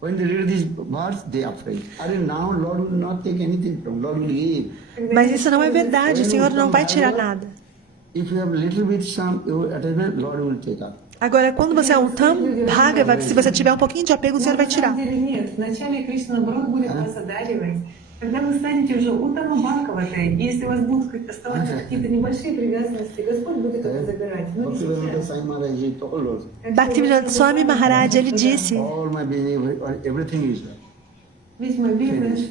When they read this verse, they are afraid. Now Lord will not take anything from Lord will give. Mas isso não é verdade, o Senhor não vai tirar nada. If you have little bit some attachment, Lord will take up. Agora, quando você é um Tam Bhagava, se você tiver um pouquinho de apego, o Senhor vai tirar. Нет, вначале Кришна, наоборот, будет вас одаривать. Когда вы станете уже Уттама Бхагаватой, если у вас будут оставаться какие-то небольшие привязанности, Господь будет это забирать. Но не Bhaktivedanta сейчас. Swami Maharaj ji told us, Bhaktivedanta Swami Maharaj, ele disse, all my business, everything is Весь мой бизнес,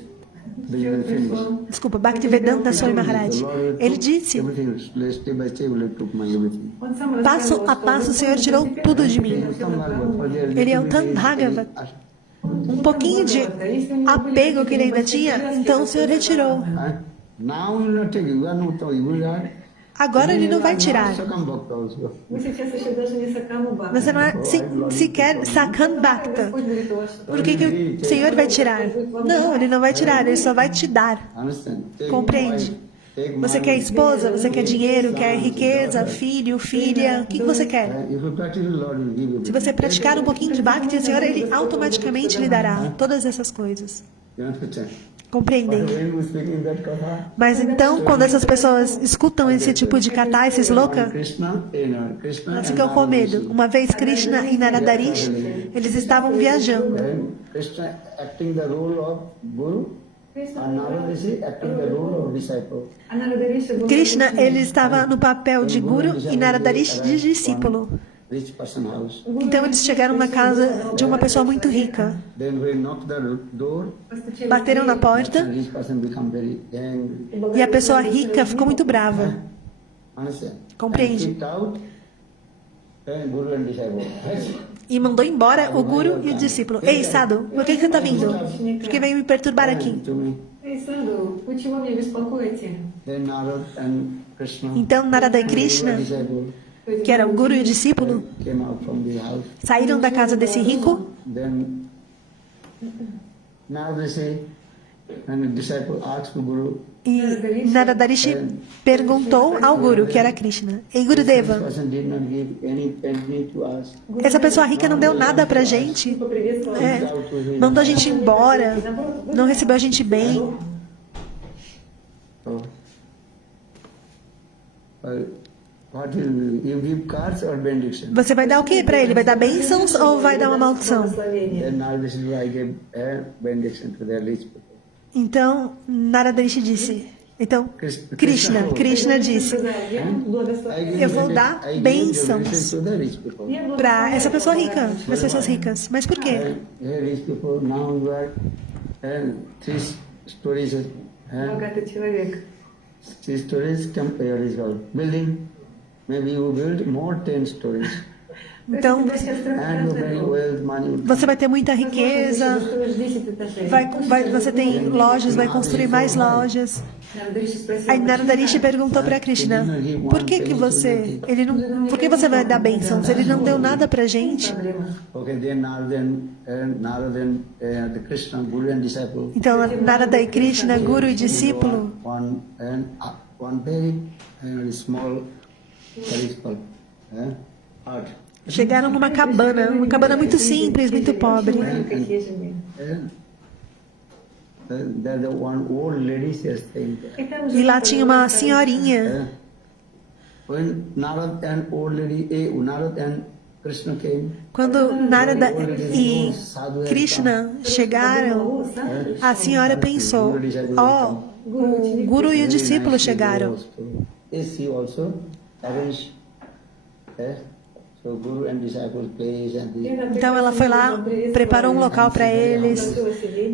business finished. desculpa, Bhaktivedanta Swami Maharaj, ele disse, Everything is step by step, will took my everything. он сам passo рассказывал, a что passo o Senhor tirou tudo de mim. Ele é um Tam Bhagava. Um pouquinho de apego que ele ainda tinha, então o Senhor retirou. Now you will not take, you are not, you are. Agora ele não vai tirar. Sakam Bhakta also. вы сейчас еще даже не Сакама Бхакти. Você não é sequer Sakham Bhakta. Господь будет ваш. Por que o Senhor vai tirar? Não, ele não vai tirar, ele só vai te dar. Understand? Take Compreende? wife, take Você money, quer esposa, você quer dinheiro, son, quer riqueza, daughter. filho, filha, o que você quer? If you practice, Lord will give you. Se você praticar um pouquinho de Bhakti, o Senhor ele automaticamente lhe dará todas essas coisas. You understand? Compreendem? When we speak in that katha, Mas então, quando essas pessoas escutam esse tipo de kata, esse sloka, Krishna, Krishna elas and ficam com medo. Narada Uma vez Krishna e Naradarish, eles estavam viajando. and Krishna acting the role of Guru, and Narada Rishi acting the role of disciple. А Нарадариша был Krishna, ele estava no papel de guru e Naradarish de discípulo. Rich person house. Então eles chegaram na casa de uma pessoa muito rica. Then we knock the door, постучали. Bateram na porta rich person become very angry. e a pessoa rica ficou muito brava. Understand? Compreende? And kicked out, and Guru and disciple. E mandou embora o guru e o discípulo. Ei, Sadhu, por que você está vindo? Por que veio me perturbar aqui? To me. Эй, Саду, вы чего меня беспокоите? Then Narada and Krishna, Então Narada e Krishna, disciple, que era o guru e o discípulo, came out from the house. saíram da casa desse rico. Then now they say, and the disciple asked the Guru, E Naradarishi perguntou ao guru, que era Krishna, Ei, Gurudeva, this person did not give any penny to us. essa pessoa rica não deu nada pra gente. Mandou a gente embora, não recebeu a gente bem. So, what you give cards or benediction? Você vai dar o que pra ele? Vai dar bênçãos ou vai dar uma maldição? Then now this is why I gave a benediction to the rich people. Então, Naradarishi disse. Então, Krishna disse, eu vou dar bênçãos To the rich people. para essa pessoa rica, para as pessoas ricas. Mas por quê? Hey, rich people, now you are, three stories, Богатый человек. 3 stories, here is all building. Maybe you build more 10 stories. Então, and you bring wealth, money. você vai ter muita riqueza, você tem lojas, vai construir mais lojas. Aí Narada Rishi perguntou para Krishna, por que você vai dar bênçãos? Ele não deu nada para a gente. Okay, then Narada, the Krishna, Guru and disciple. Então, Narada e Krishna, guru e discípulo, One very small, very small, hut. chegaram numa cabana muito simples, muito pobre. There the one old lady is staying there. E lá tinha uma senhorinha. When Narad and old lady, Narad and Krishna came, Quando Narada e Krishna chegaram, a senhora pensou, o guru e o discípulo chegaram. She also arranged, so guru and disciple place and Então ela foi lá, preparou um local para eles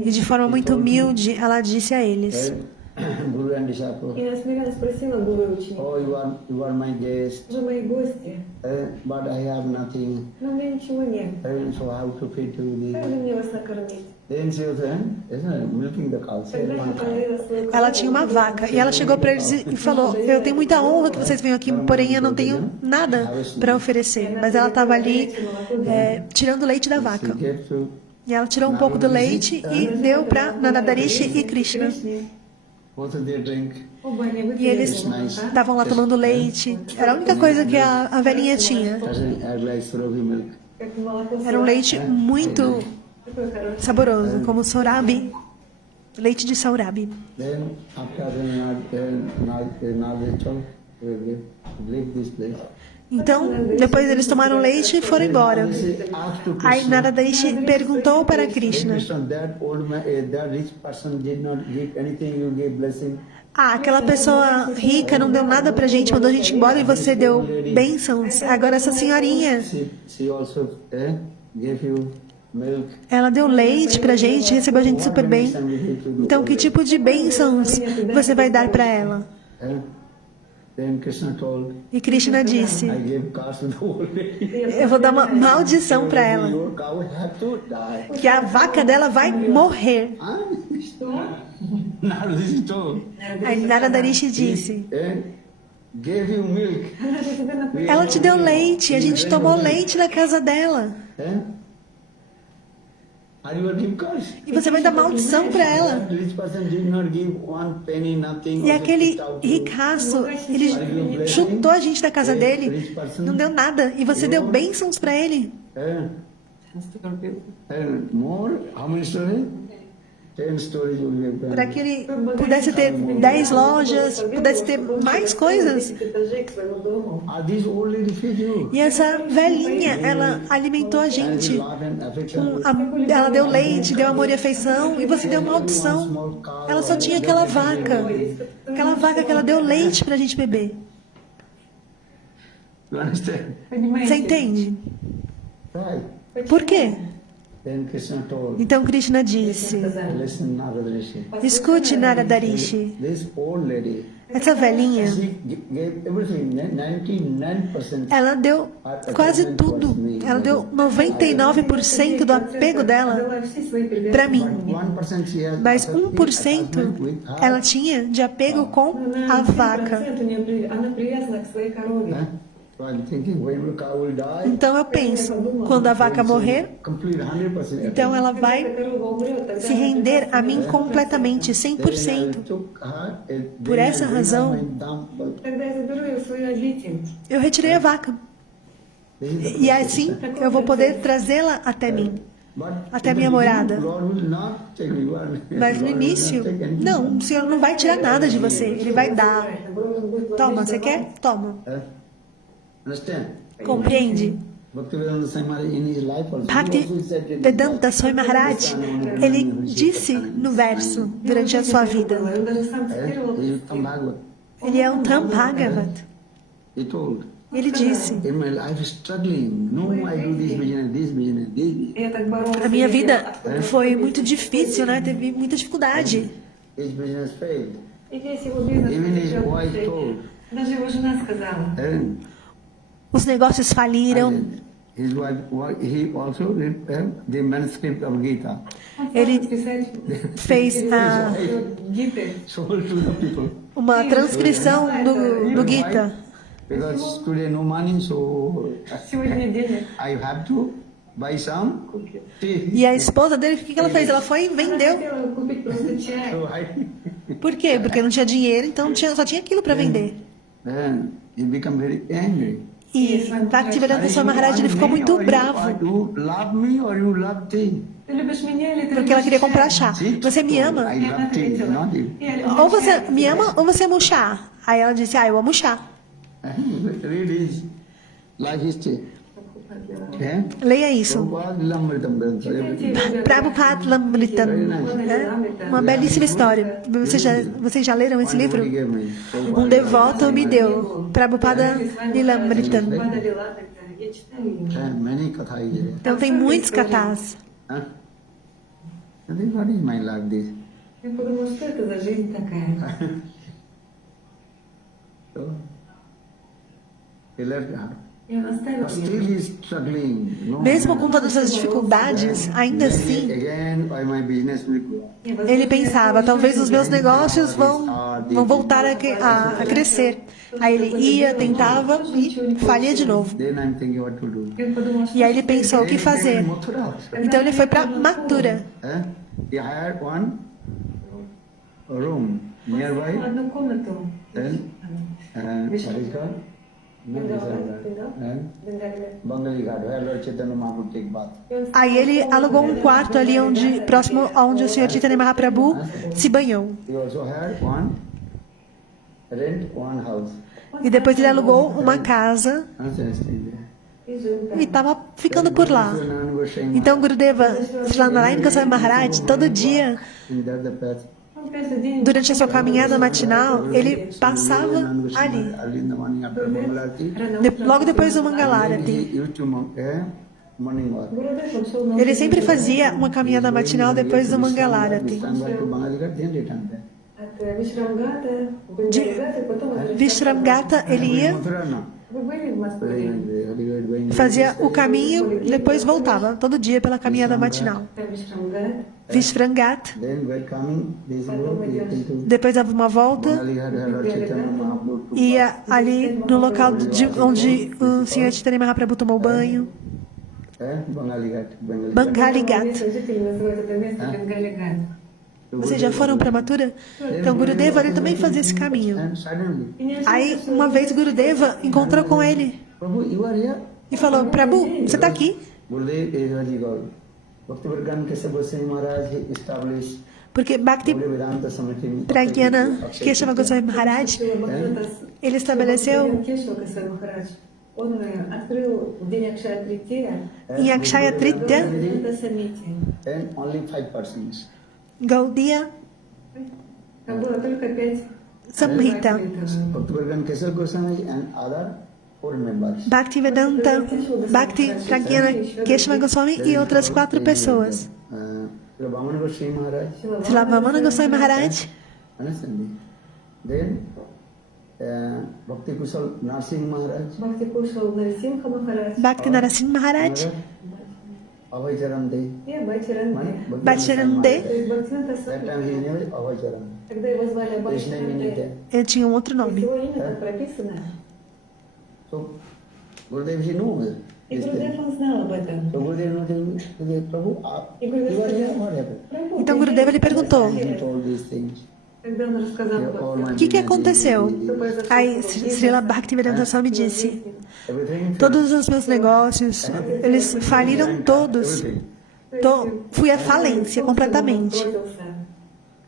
e de forma muito humilde ela disse a eles: Guru and disciple. Oh, you are my guest, but I have nothing. So how to feed you? Then she was milking the cow. Ela tinha uma vaca e ela chegou para eles e falou: eu tenho muita honra que vocês venham aqui, porém eu não tenho nada para oferecer. Mas ela estava ali tirando leite da vaca. E ela tirou um pouco do leite e deu para Narada Rishi e Krishna. E eles estavam lá tomando leite. Era a única coisa que a velhinha tinha. Era um leite muito saboroso, como sourabi, leite de sourabi. Então, depois eles tomaram leite e foram embora. Aí Narada Rishi perguntou para Krishna: aquela pessoa rica não deu nada pra gente, mandou a gente embora e você deu bênçãos. Agora essa senhorinha, ela deu leite pra gente, recebeu a gente super bem. Então, que tipo de bênçãos você vai dar para ela? E Krishna disse: eu vou dar uma maldição para ela, que a vaca dela vai morrer. Aí Narada Rishi disse: ela te deu leite, a gente tomou leite na casa dela. E você vai dar maldição para ela. E aquele ricaço, ele chutou a gente da casa dele, não deu nada. E você deu bênçãos para ele. Para que ele pudesse ter 10 lojas, pudesse ter mais coisas. E essa velhinha, ela alimentou a gente. Ela deu leite, deu amor e afeição, e você deu maldição. Ela só tinha aquela vaca que ela deu leite para a gente beber. Você entende? Por quê? Então Krishna disse: escute, Narada Rishi, essa velhinha, ela deu quase tudo. Ela deu 99% do apego dela para mim. Mas 1% ela tinha de apego com a vaca. Então eu penso, quando a vaca morrer, então ela vai se render a mim completamente, 100%. Por essa razão, eu retirei a vaca. E assim eu vou poder trazê-la até mim, até a minha morada. Mas no início, não, o Senhor não vai tirar nada de você, Ele vai dar. Toma, você quer? Toma. Compreende? Bhakti Vedanta Swami Maharaj, ele disse no verso durante a sua vida, ele é um Tam Bhagavat. Ele disse: a minha vida foi muito difícil, né? Teve muita dificuldade. Os negócios faliram. his wife, he also read the manuscript of Gita. Ele Писать fez Гиты. Sold to the people. uma transcrição do Gita. Because today no money, so Сегодня денег. I have to buy some tea. E a esposa dele, o que ela fez? Ela foi e Она vendeu. хотела купить просто чай. So I, Por quê? Porque não tinha dinheiro, então só tinha aquilo para vender. then he become very angry. E Bhaktivedanta Swami Maharaj ele ficou muito bravo, You love me or you love tea? Ты любишь меня или ты porque ela любишь queria comprar чай? chá. Você me ama? I love tea, not you. Я люблю Ou você чай. me ama ou você ama o chá? Aí ela disse, eu amo chá. Read his life history. Yeah? Leia isso. Prabhupada Lamritam Granth. Prabhupada Lamritam. É uma belíssima história. Vocês já leram esse livro? He gave me. Um devoto me deu. Prabhupada Lilamritam. Прабхупада Лила тогда. Я читаю ее. And many katha he gave. Então tem muitos katás. Huh? I think what is my life this? Я подумала, что это за жизнь такая? So, he left her. И он оставил Still меня. he is struggling. No, Mesmo com todas as dificuldades, ainda assim, Again, why my business will grow. ele pensava, talvez os meus negócios vão voltar a crescer. Aí ele ia, tentava e falhia de novo. Then I'm thinking what to do. Я подумала, что E aí ele pensou o que fazer. Mathura. Então ele foi para Mathura. He hired one room nearby. одну комнату. Then, what is called? Bengali Ghat, where Lord Chaitanya Mahaprabhu take bath. Aí ele alugou um quarto ali próximo aonde o Sr. Chaitanya Mahaprabhu se banhou. He also had rent one house. E depois ele alugou uma casa e estava ficando por lá. Então Gurudeva Srila Narayana Goswami Maharaj, todo dia, durante a sua caminhada matinal, ele passava ali, logo depois do Mangalarati. Ele sempre fazia uma caminhada matinal depois do Mangalarati. От Вишрамгата, Бенгалигата, потом от Vishramgata, ele ia, Вы были в Москве? fazia o caminho, depois voltava, todo dia pela caminhada matinal. Вишрамгат. Vishramgat, Then by coming this road, we came to depois dava uma volta, Bengali Ghat, where Lord Chaitanya Mahaprabhu took ia ali no local onde o Sr. Chaitanya Mahaprabhu tomou banho, Bengali Ghat, Bengali Ghat. Местные жители называют это место Бенгалигат. Vocês já foram para Mathura? Então Gurudeva ele também fazia esse caminho. And suddenly, Aí uma vez Gurudeva encontrou com ele Prabhu, you are here? e falou, Prabhu, você está aqui? Gurudev is Hari Gaur. Bhaktivedanta Keshav Goswami Maharaj he established Porque Bhakti Vedanta Samiti. Pragyana Keshava Goswami Maharaj, ele estabeleceu Он открыл в день Акшая Трития em Akshaya Tritiya, Vedanta Samiti. And only 5 persons. Gaudiya Там было только 5 Samhita, Bhaktivedanta Keshav Goswami and other 4 members. Bhaktivedanta, Bhakti Pragyana Keshava Goswami e outras 4 pessoas. Srila Vamana Goswami Maharaj. Srila Vamana Goswami Maharaj, Understand me? Then Bhakti Kushal Narsingh Maharaj. Бхакти Кушал Нарисимха Махарадж Bhakti Narasimha Maharaj, Abhay Charan De. и Абхачаранде. Bhacharan То De, есть Бхактивинода That Свами. time his name is Abhay Charan. Когда его звали His name in Абхачаранде, India. ele tinha um outro nome. его имя там прописано. So Gurudev he knows И this Гурудев thing. он знал об этом. So Gurudev knows Prabhu, И Гурудев you are here, сказал, what happened? «Прабху, Então ты Gurudeva ele здесь?» perguntou, He told these things. Когда он рассказал All my o que business, aconteceu? что произошло Aí с его Srila бизнесом, Bhaktivedanta Swami disse, everything. todos os meus negócios, eles faliram todos. Fui à falência completamente.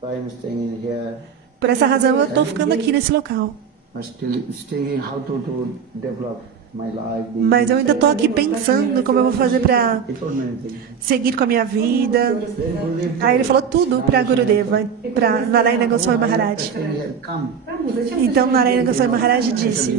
So I'm staying in here, Por essa razão eu estou ficando aqui nesse local. but still thinking how to develop my life. Mas eu ainda estou aqui pensando como eu vou fazer para He told many things. seguir com a minha vida. Then Gurudev Aí ele falou tudo para Gurudeva, para Narayana Goswami Maharaj. he had come. «Прабху, зачем ты Então живешь Narayana здесь?» Goswami Maharaj disse,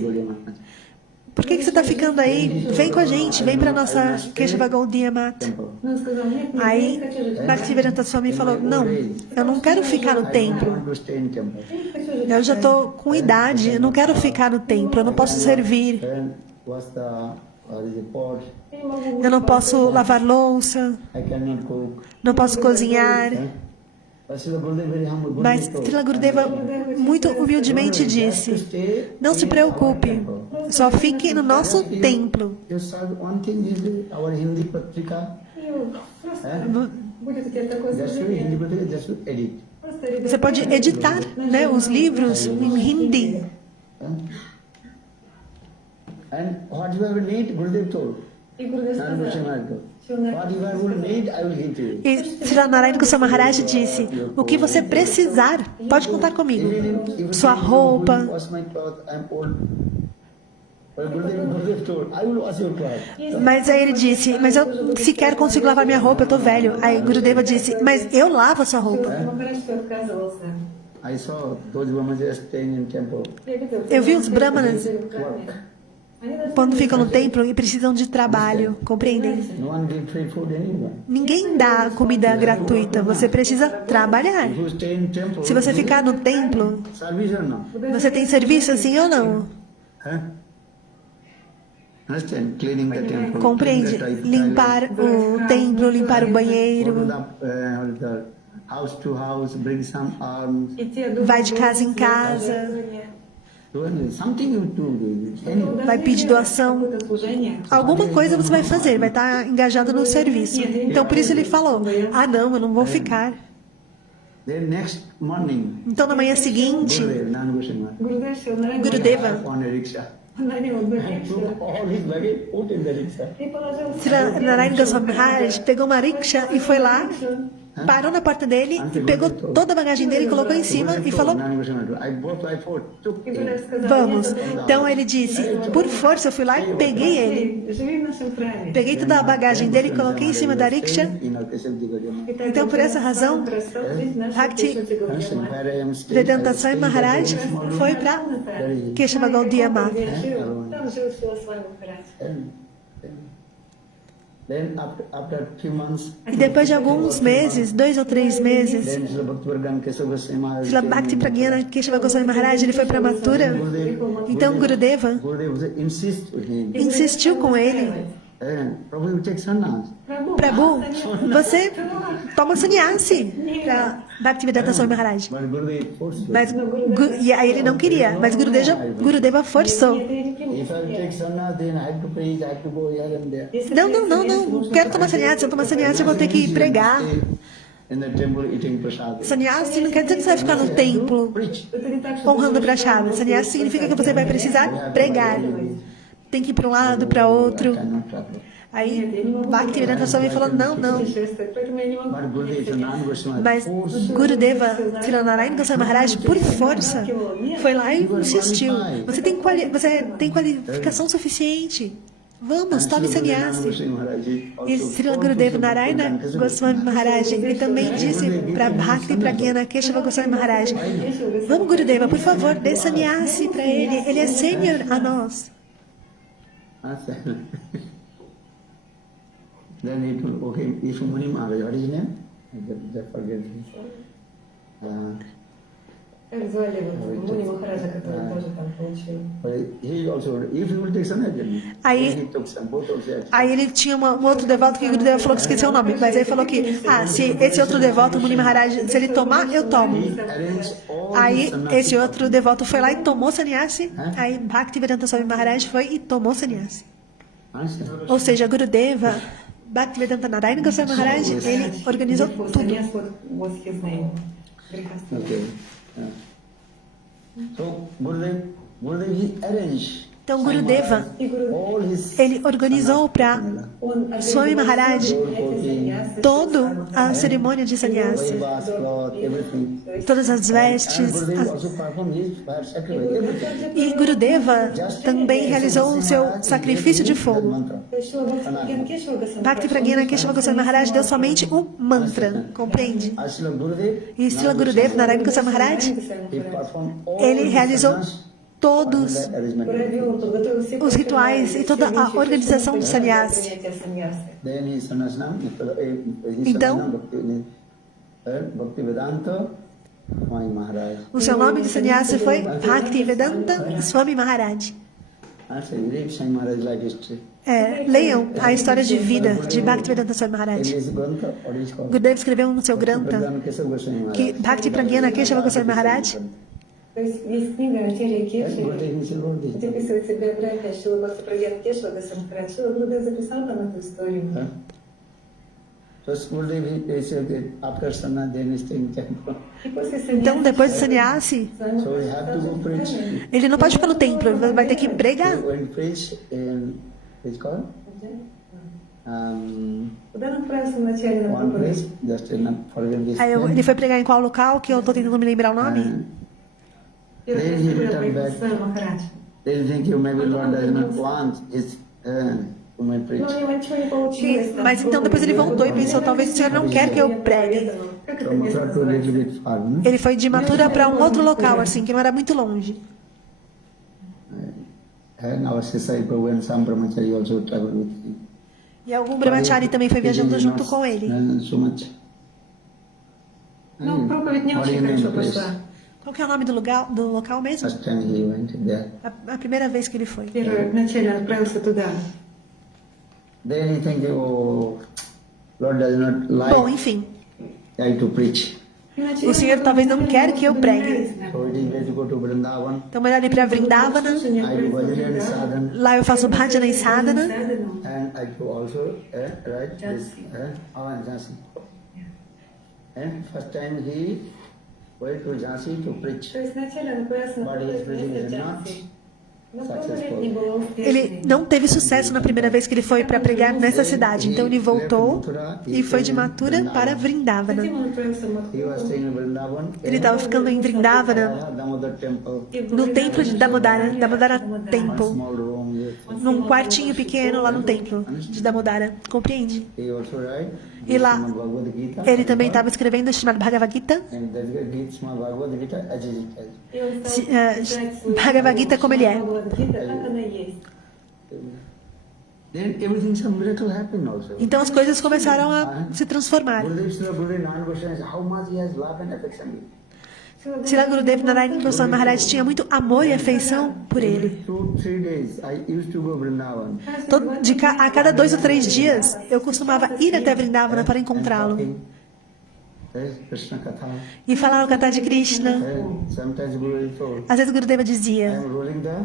por que você está ficando aí? Vem com a gente, vem para nossa Keshava Gaudiya Mata. Он сказал, нет, нет, я Aí не хочу жить в Bhaktivedanta Swami falou, não, eu não quero ficar no templo. To stay in temple. Я не хочу жить Eu в já estou com idade, eu não quero ficar no templo, eu não posso servir. Then was the or is a pot. Я не могу Eu não posso lavar louça, I cannot cook. não posso cozinhar. But Srila Gurudev very humble. Mas Srila Gurudeva muito humildemente disse: não se preocupe, só fique no nosso templo. You serve one thing is our Hindi Patrika. Будет у тебя такое Just служение. Hindi Patrika, just edit. Просто Você pode editar, né, os livros em hindi. And what you have need, Gurudev told. И Гурудев Narasimha сказал, Maharaj told. What you have need, I will give to you. E Sri Narayana Goswami Maharaj disse: o que você precisar, pode contar comigo. Sua roupa. Wash my cloth, I'm old. But Gurudev told, I will wash your cloth. Mas aí ele disse: mas eu sequer consigo lavar minha roupa, eu tô velho. Aí Gurudeva disse: mas eu lavo a sua roupa. Махарадж отказывался. I saw those women just staying in temple. Я видел, Eu vi os brahmanas в храме. Они должны quando ficam no templo e precisam de trabalho, compreendem? No one give free food anyone. Ninguém dá comida gratuita, você precisa trabalhar. If you stay in temple, Se você ficar no templo, service or not? você tem serviço sim ou não? Huh? Understand? Cleaning the temple. Compreende? cleaning the Limpar o templo, limpar o Go to banheiro, the house to house, bring some alms. идти от vai de casa em casa, Do something you do. Anyway. vai pedir doação. какое-то служение. Alguma coisa você vai fazer, vai estar engajado no serviço. Então por isso ele falou: ah não, eu não vou ficar. Then next morning, Então na manhã seguinte, Gurudev, Nana Goswami, Гурудев сел на ноги, Gurudeva, on a rickshaw. на него Took рикшу all his luggage, put in the rickshaw. и положил Sri Narayana Goswami Maharaj pegou uma rickshaw e foi lá, parou na porta dele e pegou toda a bagagem dele, colocou em cima e falou: Nana Goswami, I force, took И it. Гурудев сказал, vamos. Então ele disse: por força eu fui lá e peguei ele. живи в нашем храме. Peguei toda a bagagem dele e coloquei em cima da rickshaw. Então, por essa razão, Bhakti Vedanta Swami Maharaj foi para Keshava Gaudiya Math. Там жил Шрила Свами Махарадж. Then after few months, E depois de alguns meses, 2 ou 3 meses, then Srila Bhaktivedanta Kesava Goswami Maharaj Srila Bhakti Pragyana Keshava Goswami Maharaj ele foi para Mathura. Então Gurudeva Gurudev insist with him. insistiu com ele: Prabhu, you take sannyas. Prabhu, você toma sannyasi para Bhaktivedanta Swami Maharaj. But Gurudev forced you. Mas, e aí ele não queria, mas Gurudeva forçou. If I take sannyas, then I have to preach, I have to go here and there. Não quero tomar sannyasi. Se eu tomar sannyasi, eu vou ter que pregar. In the temple eating prasad. Sannyasi não quer dizer que você vai ficar no templo Preach. honrando o prachada. Sannyasi significa que você vai precisar pregar. Tem que ir para um lado, para outro. Cannot travel. Aí Bhaktivedanta Swami falou: não. Поэтому я не могу. But Gurudev Nana Goswami Mas Gurudeva Sri Narayana Goswami Maharaj, por força, foi lá e insistiu: você tem qualificação suficiente. Vamos, tome sannyasi. E Srila Gurudeva Narayana Goswami Maharaj, ele também disse para Bhakti Pragyana Keshava Goswami Maharaj: vamos, Gurudeva, por favor, dê sannyasi para ele. Ele é sênior a nós. Then he told, okay, if Muni Maharaj, what is his name? I forget. Как звали вот Муни Махараджа, который тоже там получил? But he also, if he will take sannyas, then Aí- he took some, both of them. Aí ele tinha um outro devoto que Gurudeva falou que esqueceu o nome, mas aí falou que, se esse outro devoto, Muni Maharaj, se ele tomar, eu tomo. He arranged all Aí his sannyas. esse outro devoto foi lá e tomou sannyasi. Aí Bhaktivedanta Swami Maharaj foi e tomou sannyasi. Ou seja, Gurudeva, Bhaktivedanta Narayana Goswami Maharaj, ele organizou tudo. Саньяс вот his name. Прекрасно. Okay. So Gurudev he arranged Então Gurudeva, И Гурудев, all his ele organizou para он Swami Maharaj организовал toda a cerimônia de sannyasi. Vaivas, cloth, everything. Todas as And vestes. Gurudev also performed his fire sacrifice, everything. E Gurudeva também realizou o seu sacrifício de fogo. Mantra. Bhakti Pragyana Keshava Goswami Maharaj deu somente um mantra, compreende? Asila Gurudev, E Srila Gurudeva Narayana Goswami Maharaj, he performed all ele his realizou sannyas todos under arrangement. os rituais e toda a organização do sannyasi. Then his sannyas name, Então- Bhaktivedanta Swami Maharaj. O seu nome de sannyasi foi Bhaktivedanta Swami Maharaj. I say, read Swami Maharaj like history. leiam a história de vida de Bhaktivedanta Swami In Maharaj. his Grantha, what is called? Gurudev escreveu no seu Grantha Pradhan Keshav Goswami Maharaj. que Bhakti Pragyana Keshava Goswami Maharaj, То есть есть книга Ачарьи Кеши, Gurudev himself wrote this. где описывается биография Шилы Бхактипрагьяна Кешава Госвами Махарадж. Шила Гурудев записал там эту историю. Huh? First Gurudev, he said that after Sanna, then he stay in temple. И после então depois do sannyasi, So we have to go preach. ele não pode ficar no templo, ele vai ter que pregar. He went preach in, it's called? Куда он отправился вначале на One проповедь? place, just in, forget this Aí name. ele foi pregar em qual local, que eu tô tentando me lembrar o nome. Первый Then раз, he когда returned поехал back. Свами Махарадж. They think you maybe Lord does not want his to my preach. Но у него ничего не получилось. там, Mas então depois ele voltou e pensou, talvez o senhor não quer que eu pregue. Как это So место Mathura to a little называется? bit far, no? Ele foi de Mathura para um outro local, assim, que não era muito longe. And our Sisai Prabhu and some brahmachari also traveled with him. E algum brahmachari também foi viajando junto com ele. So much. Ну, проповедь не What do you очень name хорошо the place? пошла. Qual que é o nome do local mesmo? First time he went there. A primeira vez que ele foi. Первый вначале он отправился туда. Then he think, oh, Lord does not Bom, like enfim, I to preach. o senhor talvez não quer que eu pregue. So it is better to go to Vrindavan. Então melhor ir para Vrindavana. I do bhajan and sadhana. Lá eu faço bhajana e sadhana. And I do also write this Jhansi. And first time he went to Jhansi to preach. То есть вначале он отправился на But his preaching проповедь is в not Джанси. Но проповедь не была успешной. Ele não teve sucesso na primeira vez que ele foi para pregar nessa cidade. Então ele voltou e foi de Mathura para Vrindavana. Затем он отправился в He was Мадхуру. staying in Vrindavan. Ele estava ficando em Vrindavana, Damodar temple. no templo de Damodara, Damodara Temple, Small room. Yes. num quartinho pequeno lá no templo de Damodara. Compreende? He also write. E lá Srimad Bhagavad Gita. ele também estava escrevendo o Srimad Bhagavad Gita. And that Gita, Srimad Bhagavad Gita as it is. И он стал читать свою Bhagavad Gita como ele é. Бхагавад-гита, как она есть. Then everything, some miracle happened also. Então as coisas começaram a se transformar. Gurudev Srila Gurudev Narayan Goswami says, how much he has love and affection. Srila Gurudev Narayana Goswami Maharaj tinha muito amor e afeição por ele. 2-3 days, I used to go Vrindavan. A cada 2 ou 3 dias, eu costumava ir até Vrindavana para encontrá-lo Krishna Katha. e falar o Katha de Krishna. Sometimes Gurudev told, Às vezes Gurudeva I dizia, am rolling the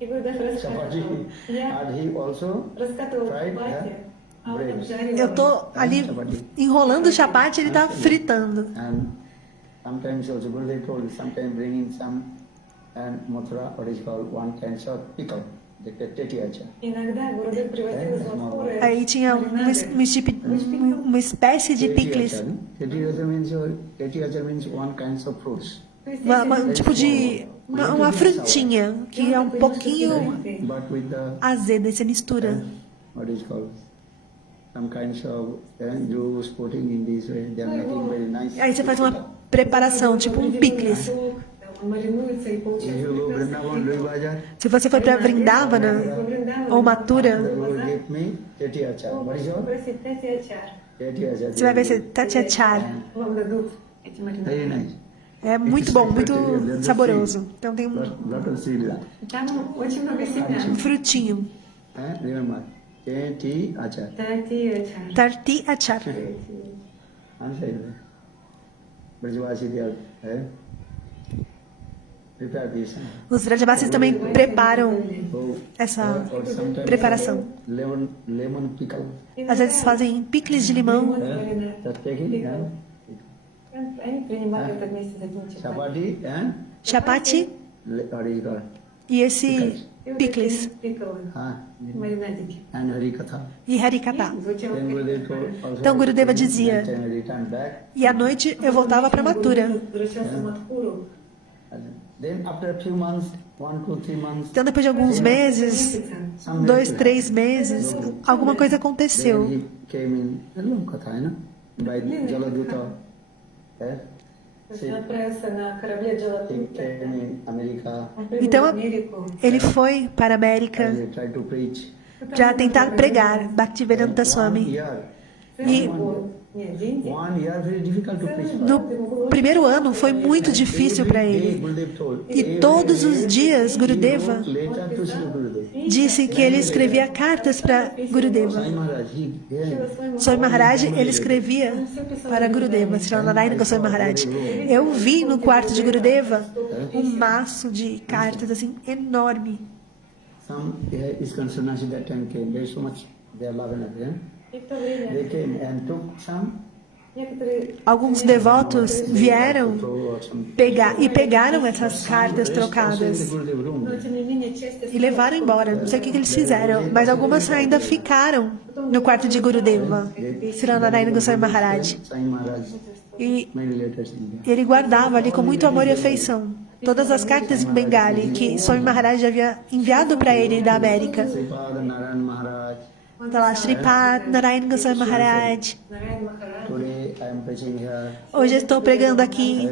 И Гурудев chapati. рассказывал. Я And he also раскатывал fried чапати, а он bread. обжаривал. eu tô ali enrolando o chapati, ele tá fritando. And sometimes also Gurudev told, sometimes bringing some and Mathura, what is called one kind of pickle, the teti acha. Иногда Гурудев привозил из Мадхуры Aí tinha uma espécie de picles, Teti acha means one kind of fruits. То есть um tipo de uma frutinha que é um pouquinho But with the, azeda, e você mistura. what is called, some kinds of juice putting in this way, they are making very nice. Aí você faz uma preparação, tipo um picles. он маринуется и If получается you go прекрасный Vrindavan, Louis Bazaar, Se você for para Vrindavana ou Mathura, they will give me teti acha. What is your? Попросить тати ачар. Teti acha. você vai ver se Tatiachar. Вам дадут эти Very маринады. nice. É muito bom, muito saboroso. Então tem Lot of seed. Там очень много семян. frutinho. Remember, teti acha. Тати ачар. Tarti achar. Answer. Brajavasi, they are prepare this. Os Vrajavasis também preparam So, essa or sometimes preparação. lemon pickle. Às vezes fazem picles de limão. Just take it. Они принимали это вместе с этим чапати. Chapati and Chapati what is it called? e esse picles Пиковые маринадики. And Harikatha. e harikata. Звучало Then как Gurudev told also. Então Gurudeva dizia, Next time I return back. e à noite eu voltava para Mathura. возвращался в Мадхуру. Then after a few months, 1 to 3 months, Então depois de alguns meses, some 2, 3 meses, alguma coisa then aconteceu. he came in. Long Katha, you know, by Jaladuta. То есть он отправился на корабле He Джаладута. came in America. Он прибыл Então в Америку. ele foi para a América And he tried to preach. para tentar pregar Bhaktivedanta 1 Swami. year. E Нет, деньги. 1 year very difficult to preach. no primeiro ano foi muito difícil para ele. E todos os dias Gurudeva disse que ele escrevia cartas para Gurudeva. Sai Maharaj, Swami Maharaj, ele escrevia para Gurudeva, Srila Narayana Goswami Maharaj. Eu vi no quarto de Gurudeva um maço de cartas assim enorme. some ISKCON Sannyasi that time came. There's so much their love and everything. They came and took some. Alguns devotos vieram pegaram essas cartas trocadas e levaram embora. Não sei o que eles fizeram, mas algumas ainda ficaram no quarto de Gurudeva, Srila Narayana Goswami Maharaj. E ele guardava ali com muito amor e afeição todas as cartas em Bengali que Swami Maharaj havia enviado para ele da América. Está lá, Sripad, Narayana Goswami Maharaj. Today I am preaching here. Hoje estou pregando aqui.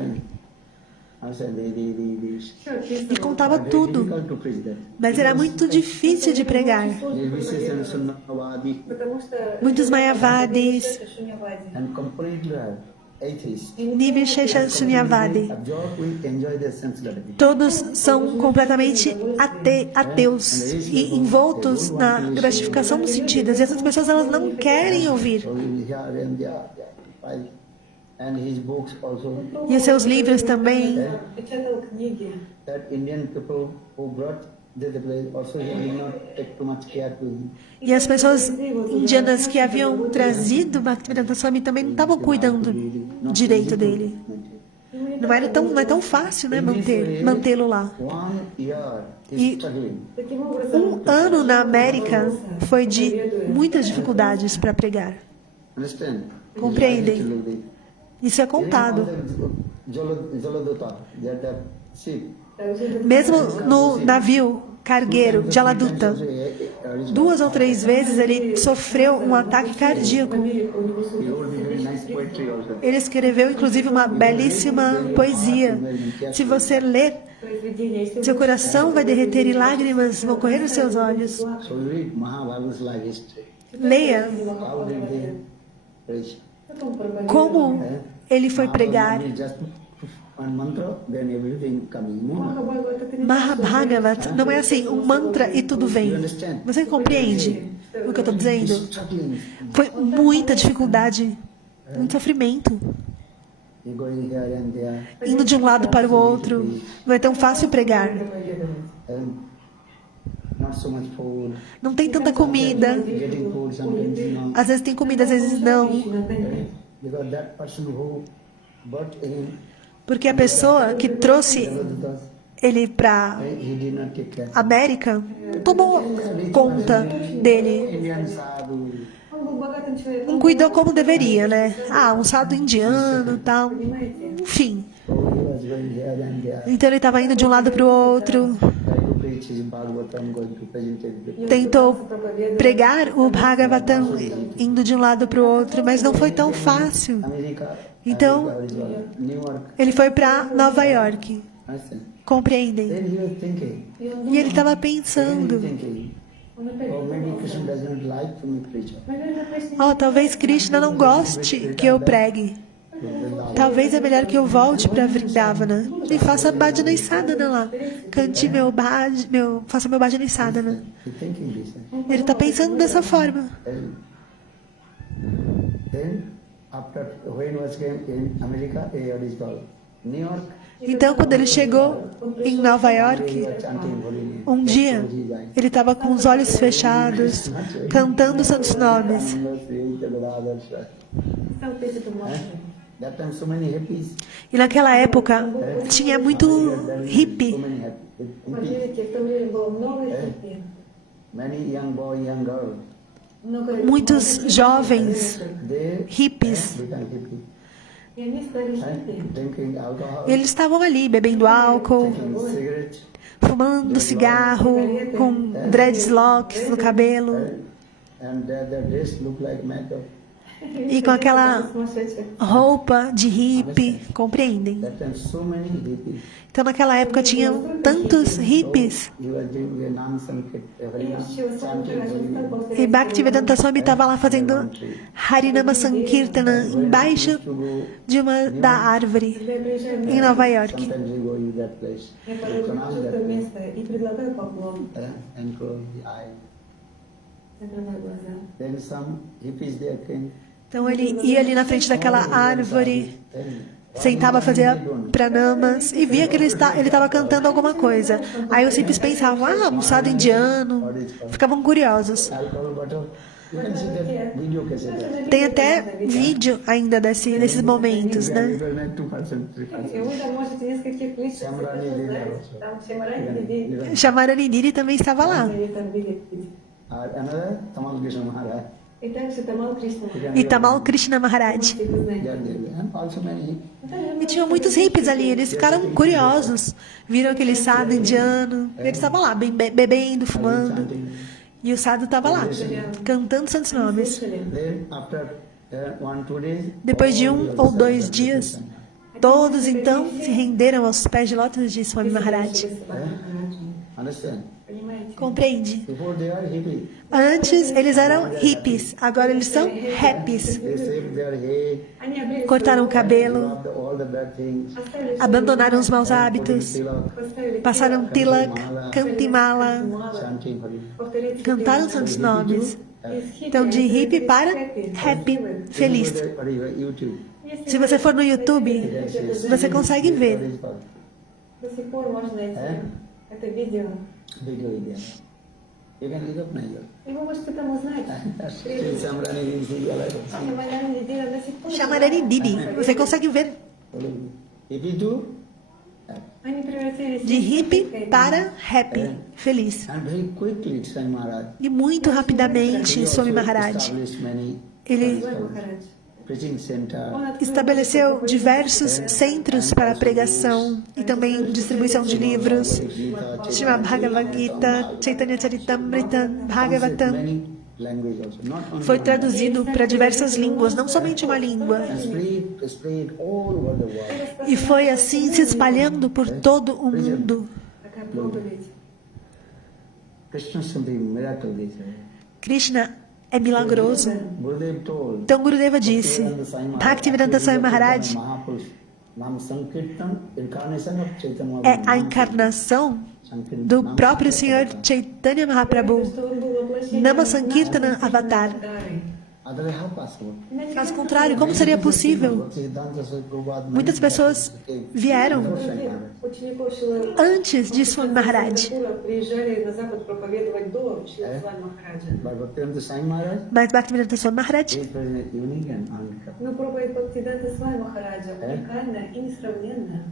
E contava tudo. Difficult to preach that. Mas era muito difícil de pregar. Nirvisheshan Sunnavadi Muitos Mayavadis, and completely atheists. Nirvishesha Sunyavadi. We enjoy their sense gratification. Todos são completamente ateus e envoltos na gratificação dos sentidos. E essas pessoas elas não querem ouvir. So we here and there, and his books also. E os seus livros também. That Indian people who brought the place also he did not take too much care to him. E as pessoas indianas que haviam trazido Bhaktivedanta Swami também não estavam cuidando direito dele. Não é tão fácil, né, mantê-lo lá. 1 year E is struggling. um ano na América foi de muitas dificuldades para pregar. Understand? Compreendem? Isso é contado. Jaladutta, they are the ship. Mesmo no navio cargueiro de Aladuta, 2 ou 3 vezes ele sofreu um ataque cardíaco. He wrote very nice poetry also. Ele escreveu inclusive uma belíssima poesia. Se você ler, seu coração vai derreter e lágrimas vão correr nos seus olhos. So you read Mahabharata's life history. Leia How did they preach? como ele foi pregar. Just one mantra, then everything coming more. Mahabhagavat não é assim, um mantra e tudo vem. Você compreende o que eu estou dizendo? Struggling. Foi muita dificuldade, muito sofrimento, You going here and there. indo de um lado para o outro. Não é tão fácil pregar. And not so much food. Não tem tanta comida. Getting food sometimes not. Às vezes tem comida, às vezes não. Because that person who brought him, Porque a pessoa que trouxe ele para he did not take care. América não tomou conta dele. Indian sadhu. Não cuidou como deveria, né? Ah, um sadhu indiano e tal. Enfim. So he was going here and there. Então ele estava indo de um lado para o outro. Try to preach his Bhagavatam, going to present it. Tentou pregar o Bhagavatam indo de um lado para o outro, mas não foi tão fácil. America, Então, New York. ele foi para Nova York. Understand? Compreendem? Then he was thinking. E ele estava pensando: Oh, maybe Krishna doesn't like to me preach. oh, talvez Krishna não goste que eu pregue. Talvez é melhor que eu volte para Vrindavana e faça bhajana e sadhana lá. Cante faça meu bhajana e sadhana. He's thinking this. Ele está pensando dessa forma. Then, after when was came in America, what is called New York, Então, quando ele chegou em Nova we York, were chanting holy name. um dia, ele estava com os olhos fechados, cantando os santos nomes. That time so many hippies. E naquela época, tinha muito So hippie. many hippies. Many young boy, young girl. Muitos jovens They hippies. become hippie. And drinking alcohol, Eles estavam ali bebendo álcool, taking cigarettes, fumando cigarro, com dreadlocks no cabelo and their dress look like makeup. e com aquela roupa de hippie, compreendem? That time so many hippies. Então naquela época tinha tantos hippies. He was doing the non-Sanskrit, E Bhaktivedanta Swami estava lá fazendo Harinama Sankirtana embaixo de uma da árvore em Nova York. Sometimes we go to that place. Я We порой pronounce прихожу в that то place, место и предлагаю поклон, and close the eye. закрываю глаза. Then some hippies there came. Então ele ia ali na frente daquela árvore, sentava a fazer pranamas e via que ele estava cantando alguma coisa. Aí os hippies pensavam, um sadhu indiano, ficavam curiosos. Alcohol bottle. You can see that video cassette. Tem até vídeo ainda desses momentos, né? 2%, 3%. И вы там можете нескольких лиц Шамрани Лила. там Шамрани Лили, Shamarani Diri também estava lá. они там видят. Another, Tamal Krishna Maharaj. И также Тамал Кришна. E Tamal Krishna Maharaj. Можете вы знаете. They are there. And also many. E tinham muitos hippies ali, eles ficaram curiosos. Viram aquele sadhu indiano. Eles estavam lá, bebendo, fumando. E o sadhu estava lá, cantando santos nomes. Then after 1-2 days, Depois de 1 ou 2 dias, todos então se renderam aos pés de lótus de Swami Maharaj. understand? Понимаете? Compreende? Before they are hippie. Antes eles eram hippies, agora eles são happies. They shaved their head, Они обрели Cortaram o cabelo, dropped all the bad things, оставили всё, abandonaram os maus hábitos, поставили passaram tilak, cantimala, chanting Hari. повторить cantaram santos nomes. Então de hippie para happy, feliz. Hari, YouTube. Se você for no YouTube, você consegue ver. До сих пор можно найти это видео. Video idea. You can recognize it. И вы можете там узнать. Still Samrani is alive. Шамрани Лили до сих пор. Shamarani Didi, você consegue ver. Hippie too, Они превратились De hippie para happy, feliz. and very quickly Swami Maharaj. E muito rapidamente, Swami Maharaj, Established many ele Махарадж. preaching center. estabeleceu diversos centros para pregação e também distribuição de livros. Srimad Bhagavad Gita, Chaitanya Charitamrita, Bhagavatam. Many languages also. Not only Foi traduzido para diversas línguas, não somente uma língua. spread all over the world. E foi assim se espalhando por todo o mundo. Такая проповедь. Krishna something miracle they say. Krishna é milagroso. Gurudev told. Então Gurudeva disse, Bhaktivedanta Swami Maharaj Mahapurush, Nam Sankirtan, incarnation of Chaitanya é a encarnação do próprio Senhor Chaitanya Mahaprabhu, Что он был воплощением Nama Sankirtana Avatar. Дары. Otherwise, how possible? Caso contrário, como seria possível? Muitas pessoas vieram Учеников Шилы antes de Swami Maharaj, приезжали на Запад проповедовать до Шилы Свами Махараджа. But Bhaktivedanta Swami Maharaj mas Bhaktivedanta Swami Maharaj is present unique and uncut. Но проповедь Бхактивиданта Свами Махараджа уникальна и несравненна.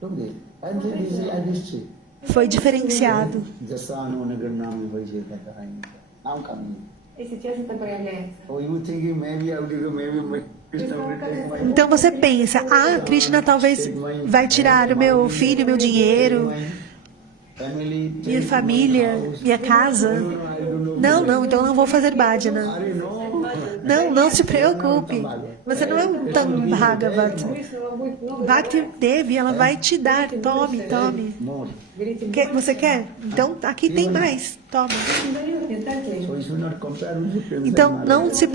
Look this. I think this is a history. foi diferenciado. Jasano Nagranam Vajekata. Now coming. И сейчас это проявляется. Oh, you thinking maybe I'll give you maybe Krishna will take my Então você pensa, Krishna talvez vai tirar o meu filho, meu dinheiro, family, minha família, minha casa. Não, então eu não vou fazer bhajana. Não se preocupe. Você não é um Tam Bhagavat. Кришна вам будет много Bhakti Devi, ela vai te dar. Tome. more. Você quer? Então aqui tem mais. Toma. дает, не так ли? So you should not compare with Krishna. Então não se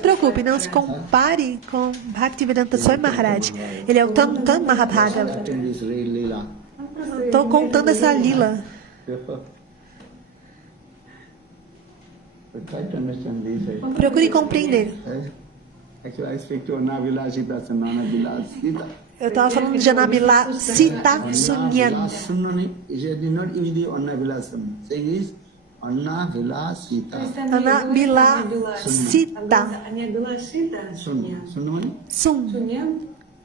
preocupe, não se compare com Bhaktivedanta Swami Maharaj. Ele é o Tam Mahabhagava. This real lila. Estou contando essa lila. But try to understand this. Procure compreender. Actually, I speak to Anna Vilasita, Sanana Vilasita. Eu estava falando de Anabila Sita Sunyan. Sunani is did not use the Anna Vilasam. Saying is Anna Vilasita. Anabila Sita. Они была шита, Sun. Sunani? Sun. Sunyan,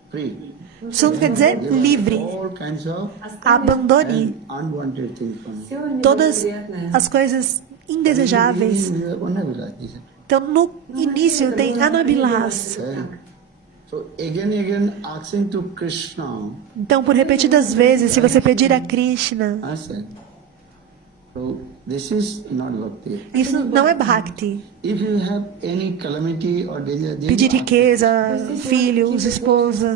Free. Sun quer dizer livre. All kinds of Abandone unwanted things from you. все todas неблагоприятное. as coisas indesejáveis. Anna Vilasita. Então no início tem Anabilas. So again asking to Krishna. Então por repetidas vezes, se você pedir a Krishna, I said. So this is not bhakti. isso não é Bhakti. If you have any calamity or danger, then Pedir riqueza, filhos, esposa.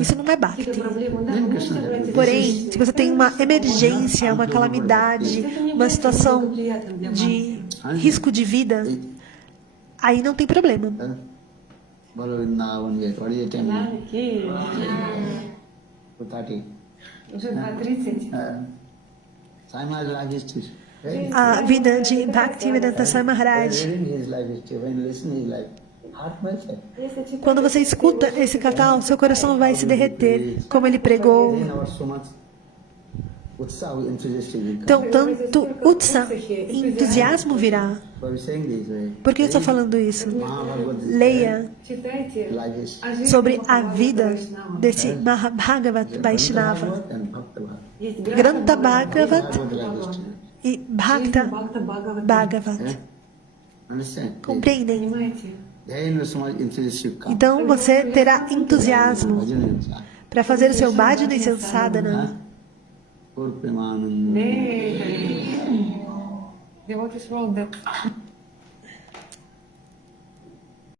Isso não é Bhakti. Какие-то проблемы, да, вы можете обратиться. Porém, se você tem uma emergência, uma calamidade, uma situação de risco de vida, aí não tem problema. Bolo Vrindavan yet. What is the time? Маленькие, 2:30. уже 2:30. Sai Maharaj life history. A vida de Bhaktivedanta Swami Maharaj. Reading his life history, when you listen his life, heart melts. Если читать, Quando você escuta esse cacau, seu coração vai se derreter, como ele pregou. Then our so much utsaha, enthusiasm will come. Então, tanto utsa, entusiasmo virá. So we're saying this way. Por que eu estou falando isso? Mahabharata Leia читайте life history. о жизни sobre a Бхагавата vida Вайшнава. desse Mahabhagavat Vaishnava, And Bhakta Bhagavad. Есть Granta Bhagavat Bhagavad life history. e Bhakta Бхакта Бхагавата. Bhagavat. Understand? Compreendem? Понимаете? Then so much enthusiasm will come. Então você terá entusiasmo Bhajan and Utsaha. para fazer o seu bhajana e seu sadhana. Pur Premanand. Devotees wrote that